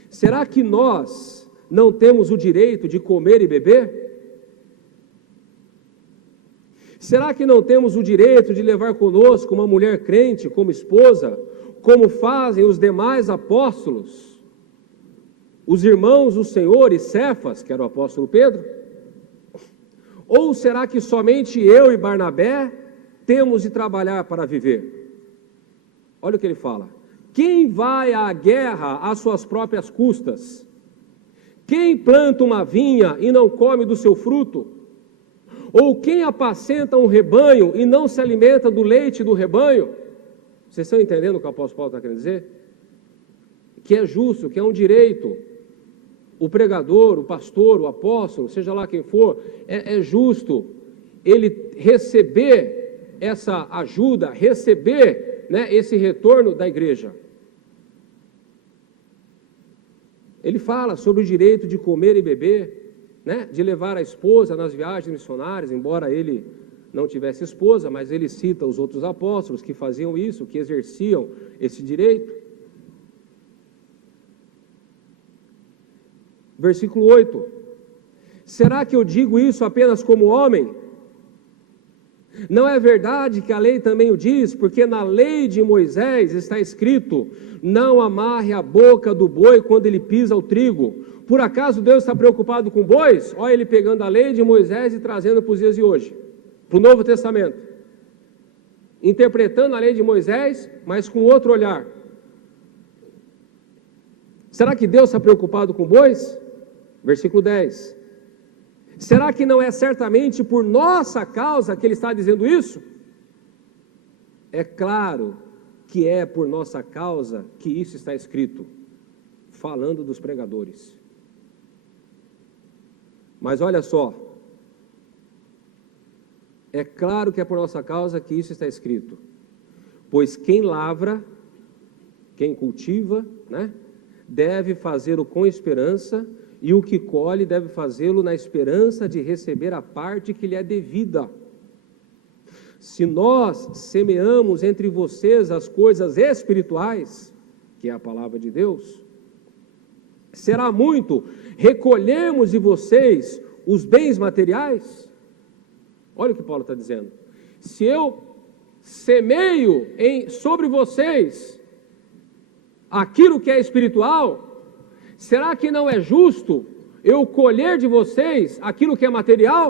será que nós não temos o direito de comer e beber? Será que não temos o direito de levar conosco uma mulher crente como esposa, como fazem os demais apóstolos, os irmãos do Senhor e Cefas, que era o apóstolo Pedro? Ou será que somente eu e Barnabé temos de trabalhar para viver? Olha o que ele fala: quem vai à guerra às suas próprias custas? Quem planta uma vinha e não come do seu fruto? Ou quem apacenta um rebanho e não se alimenta do leite do rebanho? Vocês estão entendendo o que o apóstolo Paulo está querendo dizer? Que é justo, que é um direito. O pregador, o pastor, o apóstolo, seja lá quem for, é justo ele receber essa ajuda, receber esse retorno da igreja. Ele fala sobre o direito de comer e beber, de levar a esposa nas viagens missionárias, embora ele não tivesse esposa, mas ele cita os outros apóstolos que faziam isso, que exerciam esse direito. Versículo 8: será que eu digo isso apenas como homem? Não é verdade que a lei também o diz? Porque na lei de Moisés está escrito: não amarre a boca do boi quando ele pisa o trigo. Por acaso Deus está preocupado com bois? Olha ele pegando a lei de Moisés e trazendo para os dias de hoje, para o Novo Testamento, interpretando a lei de Moisés, mas com outro olhar. Será que Deus está preocupado com bois? Versículo 10. Será que não é certamente por nossa causa que ele está dizendo isso? É claro que é por nossa causa que isso está escrito, falando dos pregadores. Mas olha só, é claro que é por nossa causa que isso está escrito, pois quem lavra, quem cultiva, né, deve fazê-lo com esperança, e o que colhe deve fazê-lo na esperança de receber a parte que lhe é devida. Se nós semeamos entre vocês as coisas espirituais, que é a palavra de Deus, será muito recolhemos de vocês os bens materiais? Olha o que Paulo está dizendo. Se eu semeio sobre vocês aquilo que é espiritual, será que não é justo eu colher de vocês aquilo que é material?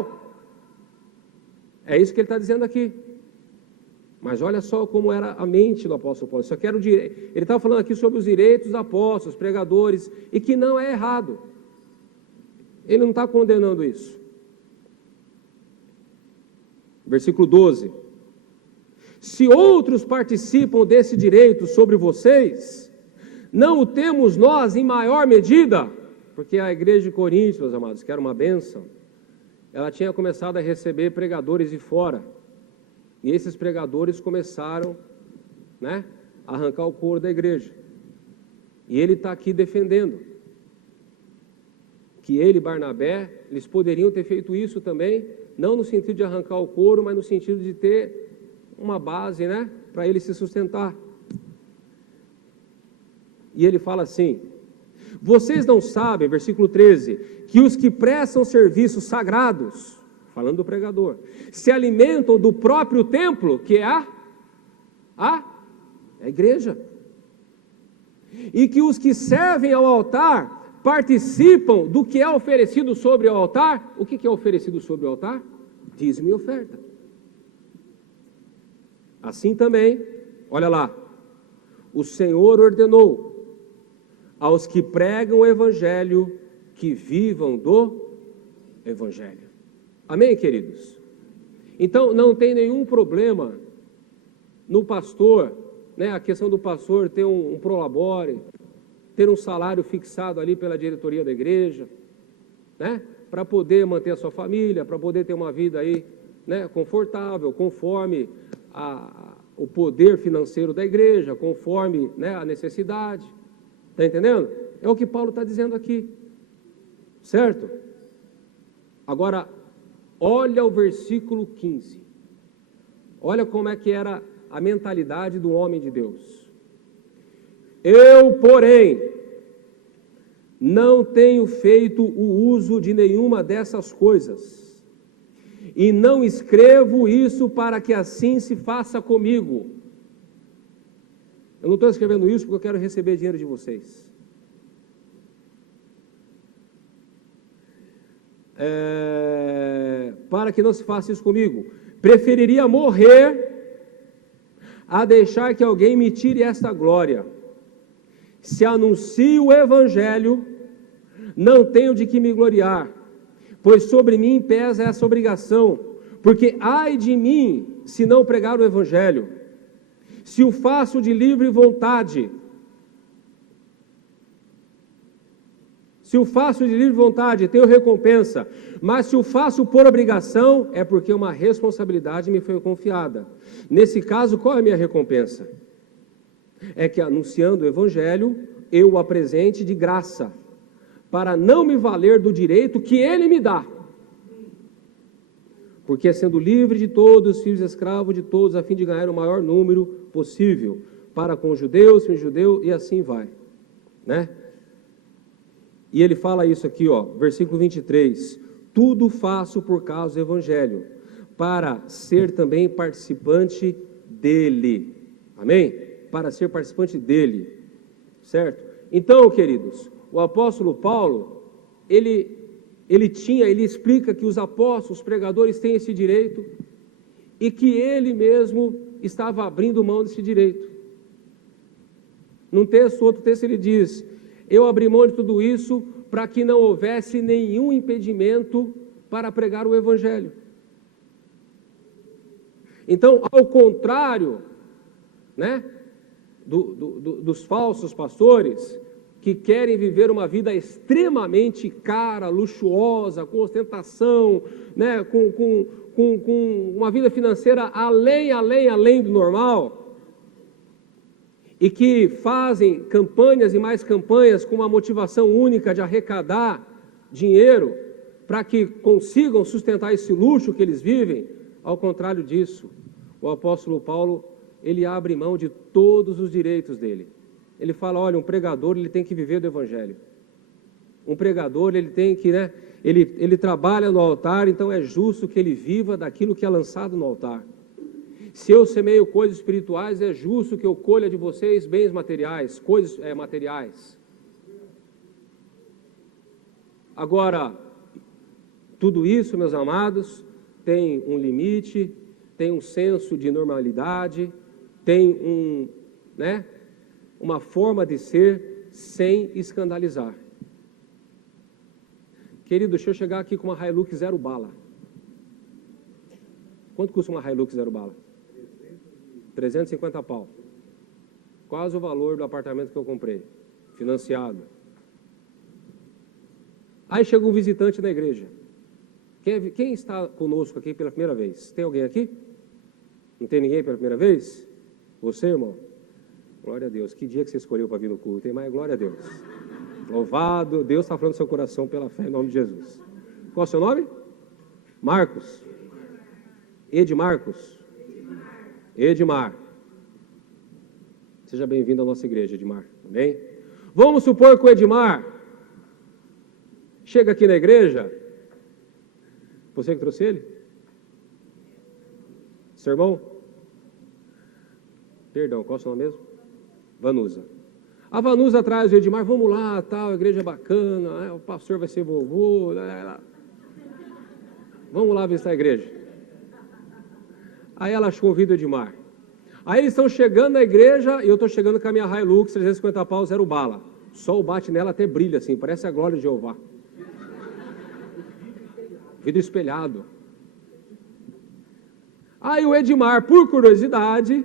É isso que ele está dizendo aqui. Mas olha só como era a mente do apóstolo Paulo. Ele estava falando aqui sobre os direitos dos apóstolos, pregadores, e que não é errado. Ele não está condenando isso. Versículo 12. Se outros participam desse direito sobre vocês, não o temos nós em maior medida? Porque a igreja de Corinto, meus amados, que era uma bênção, ela tinha começado a receber pregadores de fora. E esses pregadores começaram, né, a arrancar o couro da igreja. E ele está aqui defendendo que ele e Barnabé, eles poderiam ter feito isso também, não no sentido de arrancar o couro, mas no sentido de ter uma base, né, para ele se sustentar. E ele fala assim: vocês não sabem, versículo 13, que os que prestam serviços sagrados, falando do pregador, se alimentam do próprio templo, que é a igreja, e que os que servem ao altar participam do que é oferecido sobre o altar. O que é oferecido sobre o altar? Dízimo e oferta. Assim também, olha lá, o Senhor ordenou aos que pregam o evangelho que vivam do evangelho. Amém, queridos? Então, não tem nenhum problema no pastor, né, a questão do pastor ter um prolabore, ter um salário fixado ali pela diretoria da igreja, né, para poder manter a sua família, para poder ter uma vida aí, né, confortável, conforme o poder financeiro da igreja, conforme, né, a necessidade. Está entendendo? É o que Paulo está dizendo aqui, certo? Agora, olha o versículo 15. Olha como é que era a mentalidade do homem de Deus. Eu, porém, não tenho feito o uso de nenhuma dessas coisas, e não escrevo isso para que assim se faça comigo. Eu não estou escrevendo isso porque eu quero receber dinheiro de vocês. Para que não se faça isso comigo. Preferiria morrer a deixar que alguém me tire esta glória. Se anuncio o evangelho, não tenho de que me gloriar, pois sobre mim pesa essa obrigação, porque ai de mim se não pregar o evangelho. Se o faço de livre vontade, tenho recompensa, mas se o faço por obrigação, é porque uma responsabilidade me foi confiada. Nesse caso, qual é a minha recompensa? É que, anunciando o evangelho, eu o apresente de graça, para não me valer do direito que ele me dá. Porque sendo livre de todos, filhos escravos de todos, a fim de ganhar o maior número possível, para com os judeus, sem judeu, e assim vai, né? E ele fala isso aqui, ó, versículo 23, tudo faço por causa do evangelho, para ser também participante dele, amém? Para ser participante dele, certo? Então, queridos, o apóstolo Paulo, ele explica que os apóstolos, os pregadores têm esse direito, e que ele mesmo estava abrindo mão desse direito. Num texto, outro texto ele diz, Eu abri mão de tudo isso para que não houvesse nenhum impedimento para pregar o Evangelho. Então, ao contrário, né, dos falsos pastores, que querem viver uma vida extremamente cara, luxuosa, com ostentação, né, com uma vida financeira além do normal, e que fazem campanhas e mais campanhas com uma motivação única de arrecadar dinheiro para que consigam sustentar esse luxo que eles vivem. Ao contrário disso, o apóstolo Paulo, ele abre mão de todos os direitos dele. Ele fala, olha, um pregador, ele tem que viver do Evangelho. Um pregador, ele tem que, né, ele trabalha no altar, então é justo que ele viva daquilo que é lançado no altar. Se eu semeio coisas espirituais, é justo que eu colha de vocês bens materiais, coisas materiais. Agora, tudo isso, meus amados, tem um limite, tem um senso de normalidade, tem uma forma de ser sem escandalizar. Querido, deixa eu chegar aqui com uma Hilux 0 bala. Quanto custa uma Hilux 0 bala? 350 pau. Quase o valor do apartamento que eu comprei, financiado. Aí chega um visitante na igreja. Quem está conosco aqui pela primeira vez? Tem alguém aqui? Não tem ninguém pela primeira vez? Você, irmão? Glória a Deus. Que dia que você escolheu para vir no culto? Tem mais glória a Deus. Louvado. Deus está falando do seu coração pela fé em nome de Jesus. Qual é o seu nome? Marcos. Edmarcos. Edmar. Seja bem-vindo à nossa igreja, Edmar. Amém? Vamos supor que o Edmar chega aqui na igreja. Você que trouxe ele? Seu irmão? Perdão, qual é o seu nome mesmo? Vanusa. A Vanusa traz o Edmar, vamos lá, tal, a igreja é bacana, o pastor vai ser vovô. Vamos lá visitar a igreja. Aí ela convida o Edmar. Aí eles estão chegando na igreja e eu estou chegando com a minha Hilux 350 pau, 0 bala. O sol bate nela até brilha assim, parece a glória de Jeová. Vidro espelhado. Aí o Edmar, por curiosidade,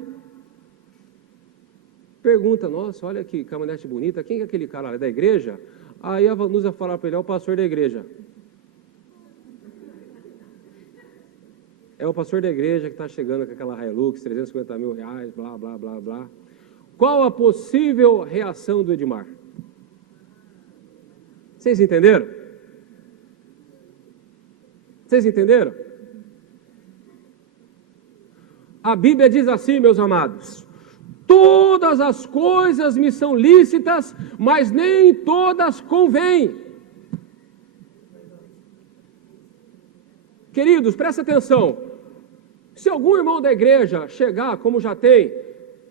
pergunta, nossa, olha que caminhonete bonita, quem é aquele cara lá da igreja? Aí a Vanusa fala para ele, é o pastor da igreja. É o pastor da igreja que está chegando com aquela Hilux, 350 mil reais, blá, blá, blá, blá. Qual a possível reação do Edmar? Vocês entenderam? Vocês entenderam? A Bíblia diz assim, meus amados, todas as coisas me são lícitas, mas nem todas convêm. Queridos, presta atenção. Se algum irmão da igreja chegar, como já tem,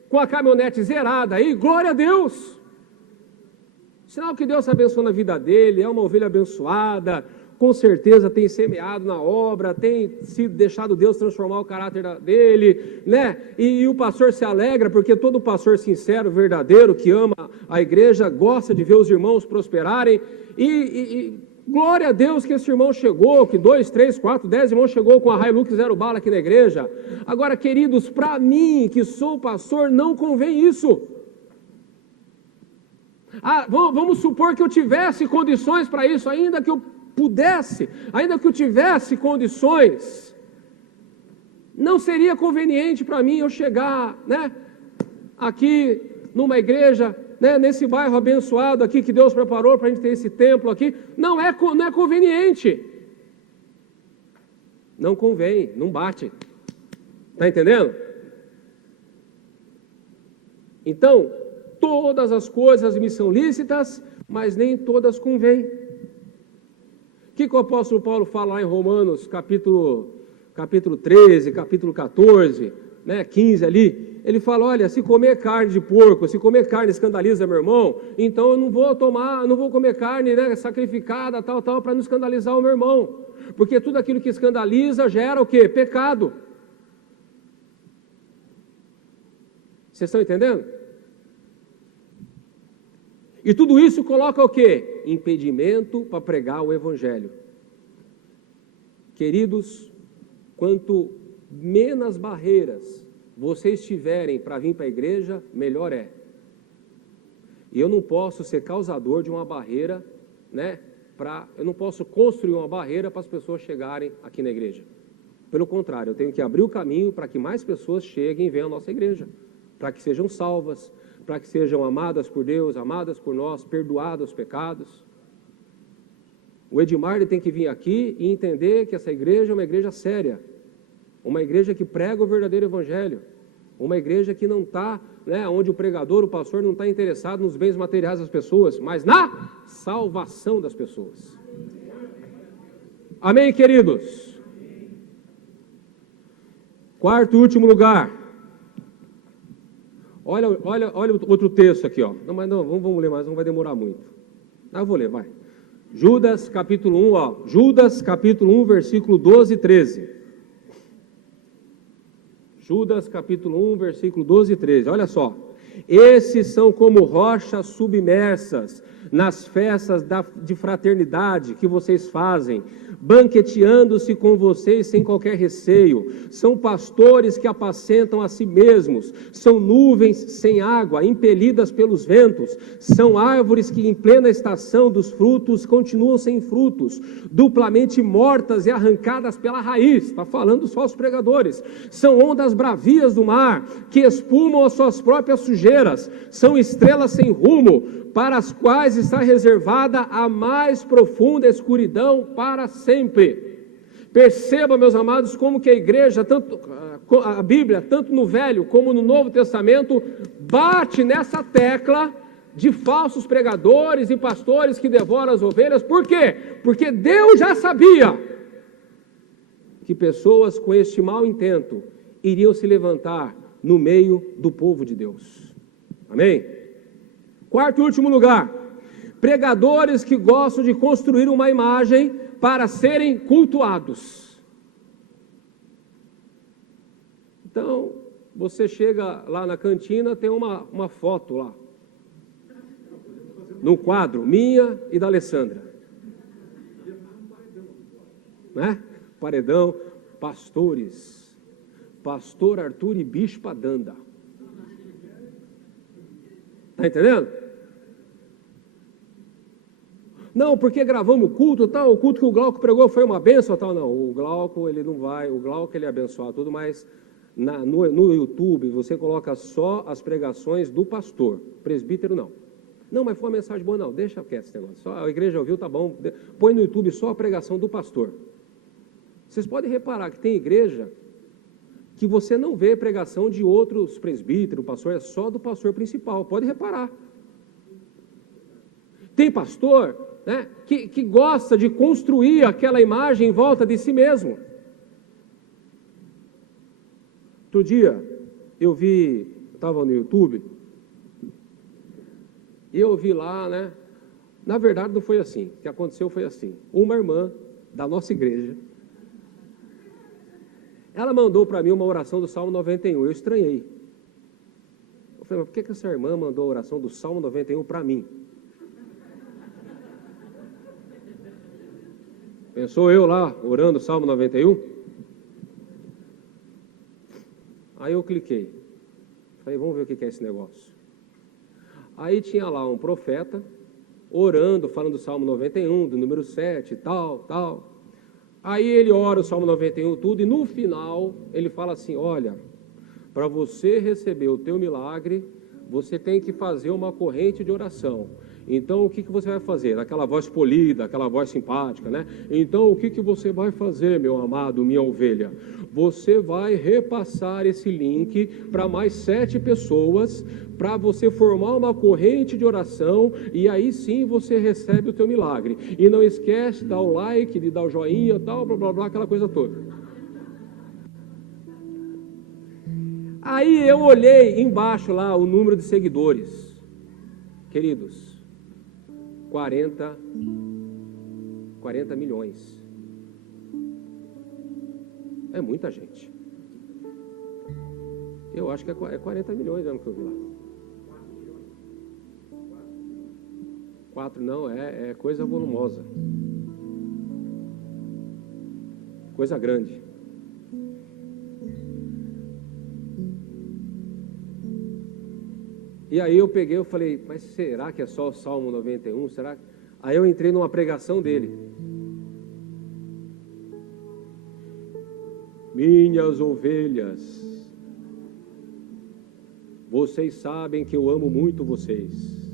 com a caminhonete zerada aí, glória a Deus. Sinal que Deus abençoou na vida dele, é uma ovelha abençoada, com certeza tem semeado na obra, tem sido deixado Deus transformar o caráter dele, né? E o pastor se alegra, porque todo pastor sincero, verdadeiro, que ama a igreja, gosta de ver os irmãos prosperarem, glória a Deus que esse irmão chegou, que 2, 3, 4, 10 irmãos chegou com a Hilux 0 bala aqui na igreja. Agora, queridos, para mim, que sou pastor, não convém isso. Vamos supor que eu tivesse condições para isso, ainda que eu pudesse, ainda que eu tivesse condições, não seria conveniente para mim eu chegar, né, aqui numa igreja, né, nesse bairro abençoado aqui que Deus preparou para a gente ter esse templo aqui, não é conveniente. Não convém, não bate. Está entendendo? Então, todas as coisas me são lícitas, mas nem todas convêm. O que o apóstolo Paulo fala lá em Romanos, capítulo 13, capítulo 14, né, 15 ali? Ele fala, olha, se comer carne de porco, se comer carne escandaliza meu irmão, então eu não vou comer carne, né, sacrificada, tal, para não escandalizar o meu irmão. Porque tudo aquilo que escandaliza gera o quê? Pecado. Vocês estão entendendo? E tudo isso coloca o quê? Impedimento para pregar o Evangelho. Queridos, quanto menos barreiras vocês tiverem para vir para a igreja, melhor é. E eu não posso ser causador de uma barreira, né? Eu não posso construir uma barreira para as pessoas chegarem aqui na igreja. Pelo contrário, eu tenho que abrir o caminho para que mais pessoas cheguem e venham à nossa igreja, para que sejam salvas, para que sejam amadas por Deus, amadas por nós, perdoados os pecados. O Edmar ele tem que vir aqui e entender que essa igreja é uma igreja séria, uma igreja que prega o verdadeiro evangelho, uma igreja que não está, né, onde o pregador, o pastor não está interessado nos bens materiais das pessoas, mas na salvação das pessoas. Amém, queridos? Quarto e último lugar. Olha outro texto aqui, ó. Não, mas não, vamos ler mais, não vai demorar muito. Eu vou ler, vai. Judas capítulo 1, ó. Judas capítulo 1, versículo 12 e 13. Judas capítulo 1, versículo 12 e 13. Olha só. Esses são como rochas submersas nas festas de fraternidade que vocês fazem, banqueteando-se com vocês sem qualquer receio. São pastores que apacentam a si mesmos, são nuvens sem água, impelidas pelos ventos, são árvores que em plena estação dos frutos continuam sem frutos, duplamente mortas e arrancadas pela raiz. Está falando dos falsos pregadores. São ondas bravias do mar, que espumam as suas próprias sujeiras, são estrelas sem rumo, para as quais está reservada a mais profunda escuridão para sempre. Perceba, meus amados, como que a igreja, a Bíblia, tanto no Velho como no Novo Testamento, bate nessa tecla de falsos pregadores e pastores que devoram as ovelhas. Por quê? Porque Deus já sabia que pessoas com este mau intento iriam se levantar no meio do povo de Deus. Amém? Quarto e último lugar, pregadores que gostam de construir uma imagem para serem cultuados. Então, você chega lá na cantina, tem uma foto lá, num quadro, minha e da Alessandra. Né? Paredão, pastores, pastor Arthur e Bispa Danda. Está entendendo? Não, porque gravamos o culto, tal, o culto que o Glauco pregou foi uma bênção, tal. Não, o Glauco ele não vai, o Glauco ele abençoa tudo, mas no YouTube você coloca só as pregações do pastor, presbítero não. Não, mas foi uma mensagem boa, não, deixa quieto esse negócio, só a igreja ouviu, tá bom, põe no YouTube só a pregação do pastor. Vocês podem reparar que tem igreja que você não vê pregação de outros presbíteros, pastor, é só do pastor principal, pode reparar. Tem pastor, né, que gosta de construir aquela imagem em volta de si mesmo. Outro dia, eu estava no YouTube, e eu vi lá, né, na verdade não foi assim, o que aconteceu foi assim, uma irmã da nossa igreja, ela mandou para mim uma oração do Salmo 91, eu estranhei. Eu falei, mas por que essa irmã mandou a oração do Salmo 91 para mim? Pensou eu lá, orando o Salmo 91? Aí eu cliquei. Falei, vamos ver o que é esse negócio. Aí tinha lá um profeta, orando, falando do Salmo 91, do número 7, tal. Aí ele ora o Salmo 91, tudo, e no final ele fala assim, olha, para você receber o teu milagre, você tem que fazer uma corrente de oração. Então, o que você vai fazer? Aquela voz polida, aquela voz simpática, né? Então, o que você vai fazer, meu amado, minha ovelha? Você vai repassar esse link para mais 7 pessoas, para você formar uma corrente de oração, e aí sim você recebe o teu milagre. E não esquece de dar o like, de dar o joinha, tal, blá, blá, blá, aquela coisa toda. Aí eu olhei embaixo lá o número de seguidores. Queridos, 40 milhões. É muita gente. Eu acho que é 40 milhões mesmo que eu vi lá. 4 não, é coisa volumosa. Coisa grande. E aí eu falei, mas será que é só o Salmo 91? Será? Aí eu entrei numa pregação dele. Minhas ovelhas, vocês sabem que eu amo muito vocês.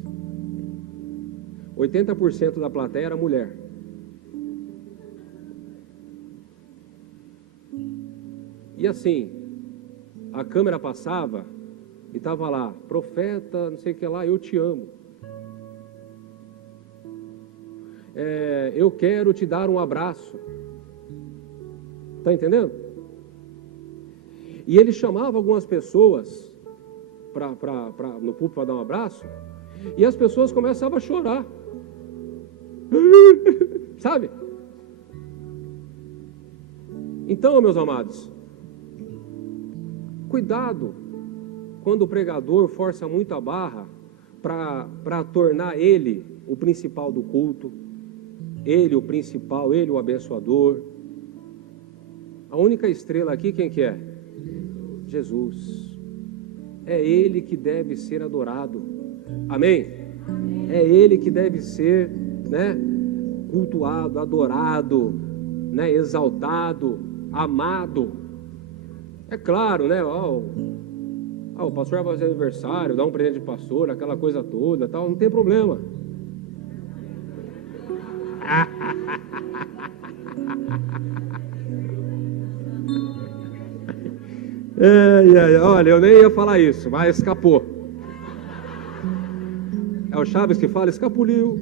80% da plateia era mulher. E assim, a câmera passava e estava lá, profeta, não sei o que lá, eu te amo. Eu quero te dar um abraço. Está entendendo? E ele chamava algumas pessoas no púlpito para dar um abraço, e as pessoas começavam a chorar. Sabe? Então, meus amados, cuidado quando o pregador força muito a barra para tornar ele o principal do culto, ele o principal, ele o abençoador. A única estrela aqui, quem que é? Jesus. É ele que deve ser adorado. Amém? É ele que deve ser, cultuado, adorado, exaltado, amado. É claro, o pastor vai fazer aniversário, dá um presente de pastor, aquela coisa toda, tal, não tem problema. Olha, eu nem ia falar isso, mas escapou. É o Chaves que fala, escapuliu.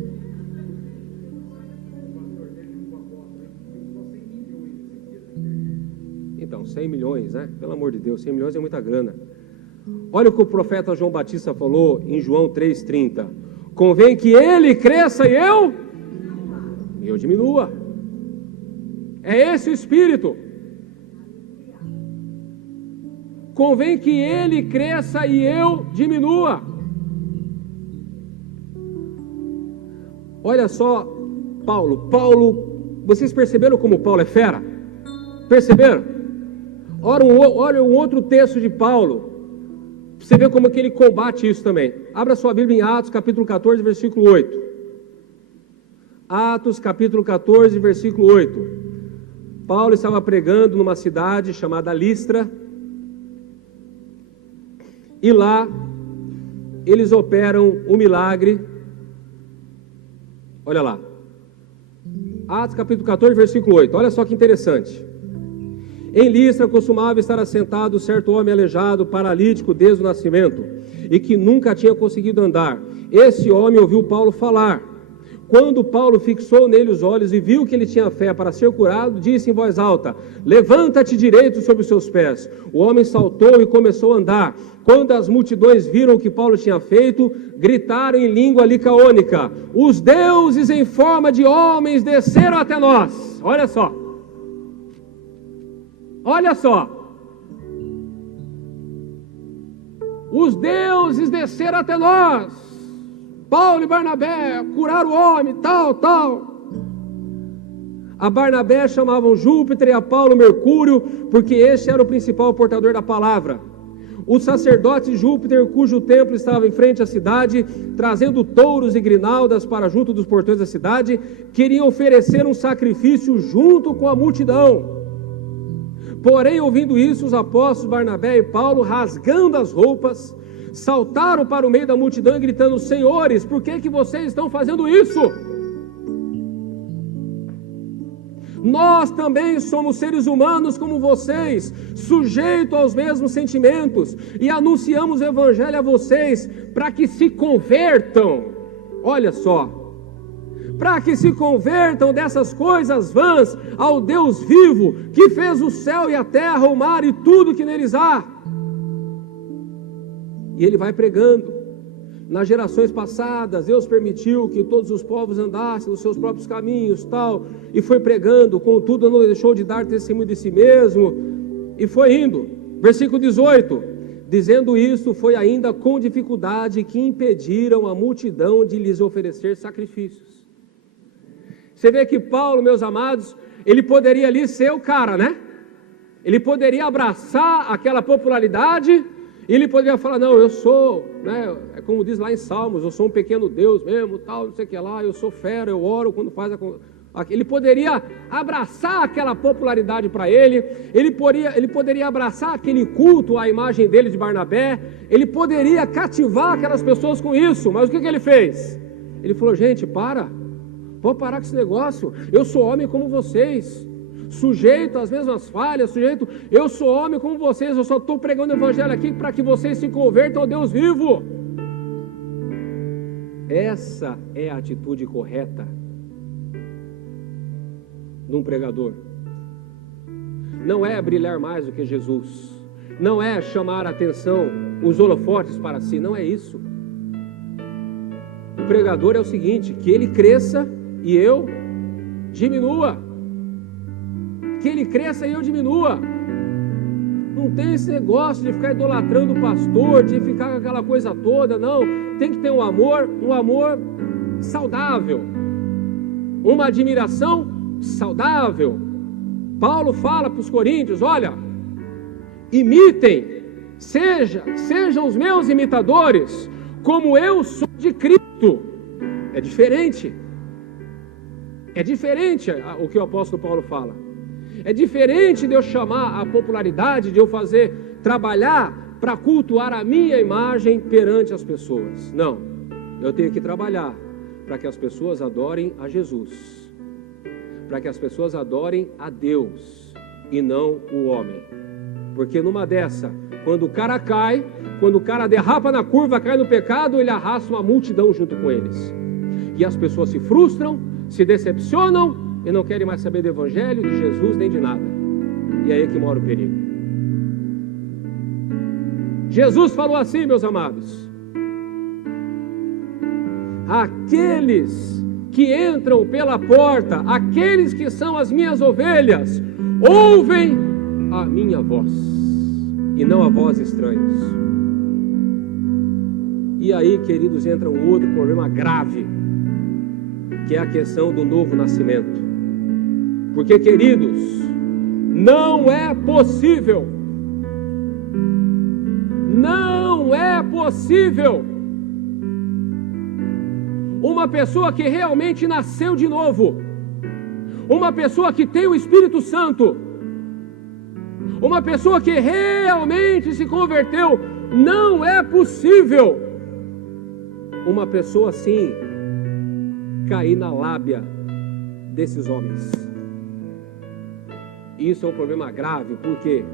Então, 100 milhões, Pelo amor de Deus, 100 milhões é muita grana. Olha o que o profeta João Batista falou em João 3,30. Convém que ele cresça e eu diminua. É esse o espírito. Convém que ele cresça e eu diminua. Olha só, Paulo, vocês perceberam como Paulo é fera? Perceberam? Olha um outro texto de Paulo. Você vê como que ele combate isso também. Abra sua Bíblia em Atos, capítulo 14, versículo 8. Atos, capítulo 14, versículo 8. Paulo estava pregando numa cidade chamada Listra. E lá, eles operam um milagre. Olha lá. Atos, capítulo 14, versículo 8. Olha só que interessante. Em Listra costumava estar assentado certo homem aleijado, paralítico desde o nascimento, e que nunca tinha conseguido andar. Esse homem ouviu Paulo falar. Quando Paulo fixou nele os olhos e viu que ele tinha fé para ser curado, disse em voz alta: levanta-te direito sobre os seus pés. O homem saltou e começou a andar. Quando as multidões viram o que Paulo tinha feito, gritaram em língua licaônica: os deuses em forma de homens desceram até nós. Olha só. Olha só, os deuses desceram até nós. Paulo e Barnabé curaram o homem, tal. A Barnabé chamavam Júpiter e a Paulo Mercúrio, porque este era o principal portador da palavra. Os sacerdotes Júpiter, cujo templo estava em frente à cidade, trazendo touros e grinaldas para junto dos portões da cidade, queriam oferecer um sacrifício junto com a multidão. Porém, ouvindo isso, os apóstolos Barnabé e Paulo, rasgando as roupas, saltaram para o meio da multidão, gritando: senhores, por que vocês estão fazendo isso? Nós também somos seres humanos como vocês, sujeitos aos mesmos sentimentos, e anunciamos o evangelho a vocês para que se convertam. Olha só. Para que se convertam dessas coisas vãs ao Deus vivo, que fez o céu e a terra, o mar e tudo que neles há. E ele vai pregando. Nas gerações passadas, Deus permitiu que todos os povos andassem nos seus próprios caminhos, tal, e foi pregando, contudo não deixou de dar testemunho de si mesmo, e foi indo. Versículo 18: Dizendo isso, foi ainda com dificuldade que impediram a multidão de lhes oferecer sacrifícios. Você vê que Paulo, meus amados, ele poderia ali ser o cara, né? Ele poderia abraçar aquela popularidade, e ele poderia falar, não, eu sou, né, é como diz lá em Salmos, eu sou um pequeno Deus mesmo, tal, não sei o que lá, eu sou fera, eu oro quando faz ele poderia abraçar aquela popularidade para ele poderia abraçar aquele culto à imagem dele de Barnabé, ele poderia cativar aquelas pessoas com isso, mas o que ele fez? Ele falou, gente, pode parar com esse negócio, eu sou homem como vocês, sujeito às mesmas falhas, eu sou homem como vocês, eu só estou pregando o evangelho aqui para que vocês se convertam ao Deus vivo. Essa é a atitude correta de um pregador. Não é brilhar mais do que Jesus, não é chamar a atenção, os holofotes para si, não é isso. O pregador é o seguinte, que ele cresça e eu diminua, que ele cresça e eu diminua. Não tem esse negócio de ficar idolatrando o pastor, de ficar com aquela coisa toda, não. Tem que ter um amor saudável, uma admiração saudável. Paulo fala para os coríntios, olha, imitem, sejam os meus imitadores, como eu sou de Cristo. É diferente o que o apóstolo Paulo fala. É diferente de eu chamar a popularidade, de eu trabalhar para cultuar a minha imagem perante as pessoas. Não, eu tenho que trabalhar para que as pessoas adorem a Jesus, para que as pessoas adorem a Deus e não o homem. Porque numa dessa, quando o cara cai, quando o cara derrapa na curva, cai no pecado, ele arrasta uma multidão junto com eles. E as pessoas se frustram, se decepcionam e não querem mais saber do evangelho, de Jesus, nem de nada. E é aí que mora o perigo. Jesus falou assim, meus amados: aqueles que entram pela porta, aqueles que são as minhas ovelhas, ouvem a minha voz, e não a voz estranhos. E aí, queridos, entra um outro problema grave, que é a questão do novo nascimento. Porque, queridos, não é possível uma pessoa que realmente nasceu de novo, uma pessoa que tem o Espírito Santo, uma pessoa que realmente se converteu, não é possível uma pessoa assim cair na lábia desses homens. Isso é um problema grave. Por quê?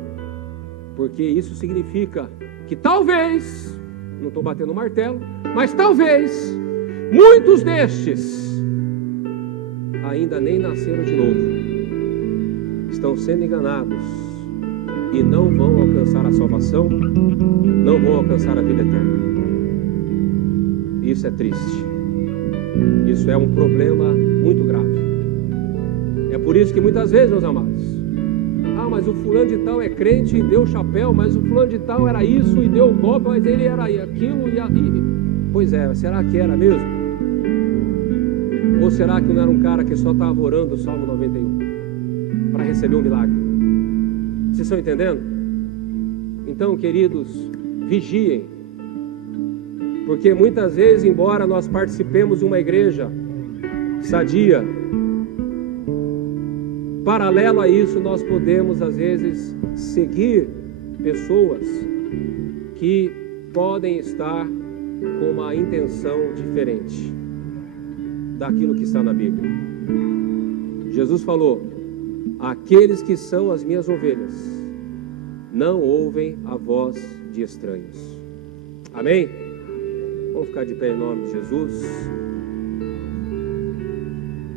Porque isso significa que talvez, não estou batendo martelo, mas talvez muitos destes ainda nem nasceram de novo, estão sendo enganados e não vão alcançar a salvação, não vão alcançar a vida eterna. Isso é triste. Isso é um problema muito grave. É por isso que muitas vezes, meus amados, mas o fulano de tal é crente e deu chapéu, mas o fulano de tal era isso e deu golpe, mas ele era aquilo e... Pois é, será que era mesmo? Ou será que não era um cara que só estava orando o Salmo 91 para receber um milagre? Vocês estão entendendo? Então, queridos, vigiem, porque muitas vezes, embora nós participemos de uma igreja sadia, paralelo a isso, nós podemos, às vezes, seguir pessoas que podem estar com uma intenção diferente daquilo que está na Bíblia. Jesus falou: aqueles que são as minhas ovelhas não ouvem a voz de estranhos. Amém? Vamos ficar de pé em nome de Jesus.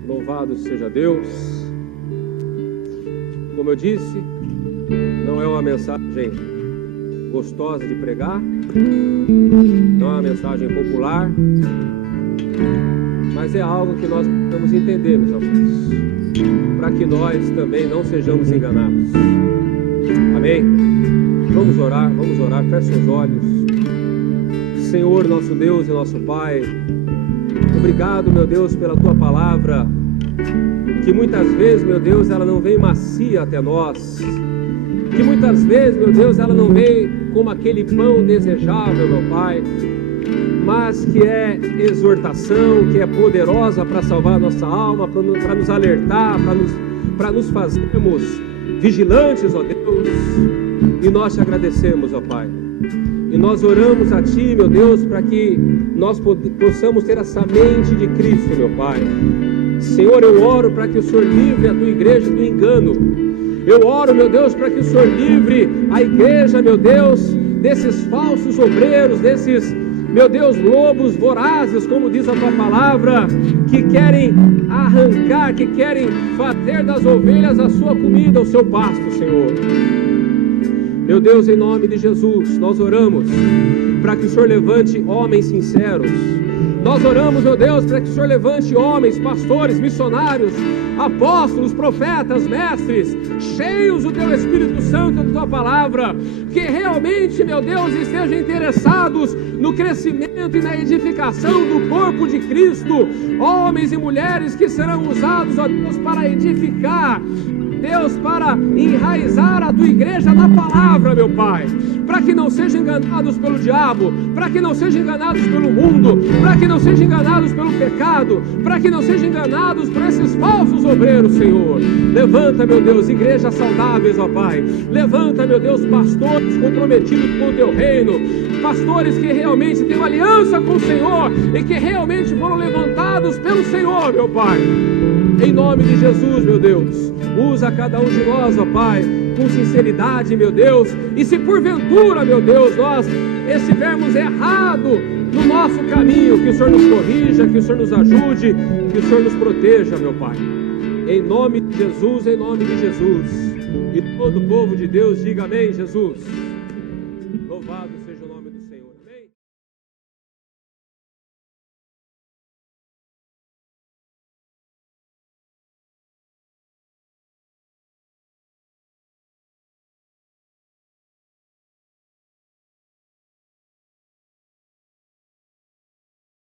Louvado seja Deus. Como eu disse, não é uma mensagem gostosa de pregar, não é uma mensagem popular, mas é algo que nós precisamos entender, meus amados, para que nós também não sejamos enganados. Amém? Vamos orar, feche seus olhos. Senhor, nosso Deus e nosso Pai, obrigado, meu Deus, pela Tua palavra, que muitas vezes, meu Deus, ela não vem macia até nós, que muitas vezes, meu Deus, ela não vem como aquele pão desejável, meu Pai, mas que é exortação, que é poderosa para salvar a nossa alma, para nos alertar, para nos fazermos vigilantes, ó Deus, e nós te agradecemos, ó Pai. E nós oramos a Ti, meu Deus, para que nós possamos ter essa mente de Cristo, meu Pai. Senhor, eu oro para que o Senhor livre a Tua igreja do engano. Eu oro, meu Deus, para que o Senhor livre a igreja, meu Deus, desses falsos obreiros, desses, meu Deus, lobos vorazes, como diz a Tua palavra, que querem arrancar, que querem fazer das ovelhas a sua comida, o seu pasto, Senhor. Meu Deus, em nome de Jesus, nós oramos para que o Senhor levante homens sinceros. Nós oramos, meu Deus, para que o Senhor levante homens, pastores, missionários, apóstolos, profetas, mestres, cheios do Teu Espírito Santo e da Tua palavra, que realmente, meu Deus, estejam interessados no crescimento e na edificação do corpo de Cristo, homens e mulheres que serão usados, ó Deus, para edificar, Deus, para enraizar a Tua igreja na palavra, meu Pai, para que não sejam enganados pelo diabo, para que não sejam enganados pelo mundo, para que não sejam enganados pelo pecado, para que não sejam enganados por esses falsos obreiros, Senhor. Levanta, meu Deus, igrejas saudáveis, ó Pai. Levanta, meu Deus, pastores comprometidos com o Teu reino, pastores que realmente têm uma aliança com o Senhor e que realmente foram levantados pelo Senhor, meu Pai. Em nome de Jesus, meu Deus, usa cada um de nós, ó Pai, com sinceridade, meu Deus, e se porventura, meu Deus, nós estivermos errado no nosso caminho, que o Senhor nos corrija, que o Senhor nos ajude, que o Senhor nos proteja, meu Pai. Em nome de Jesus, em nome de Jesus. E todo o povo de Deus diga amém, Jesus. Louvado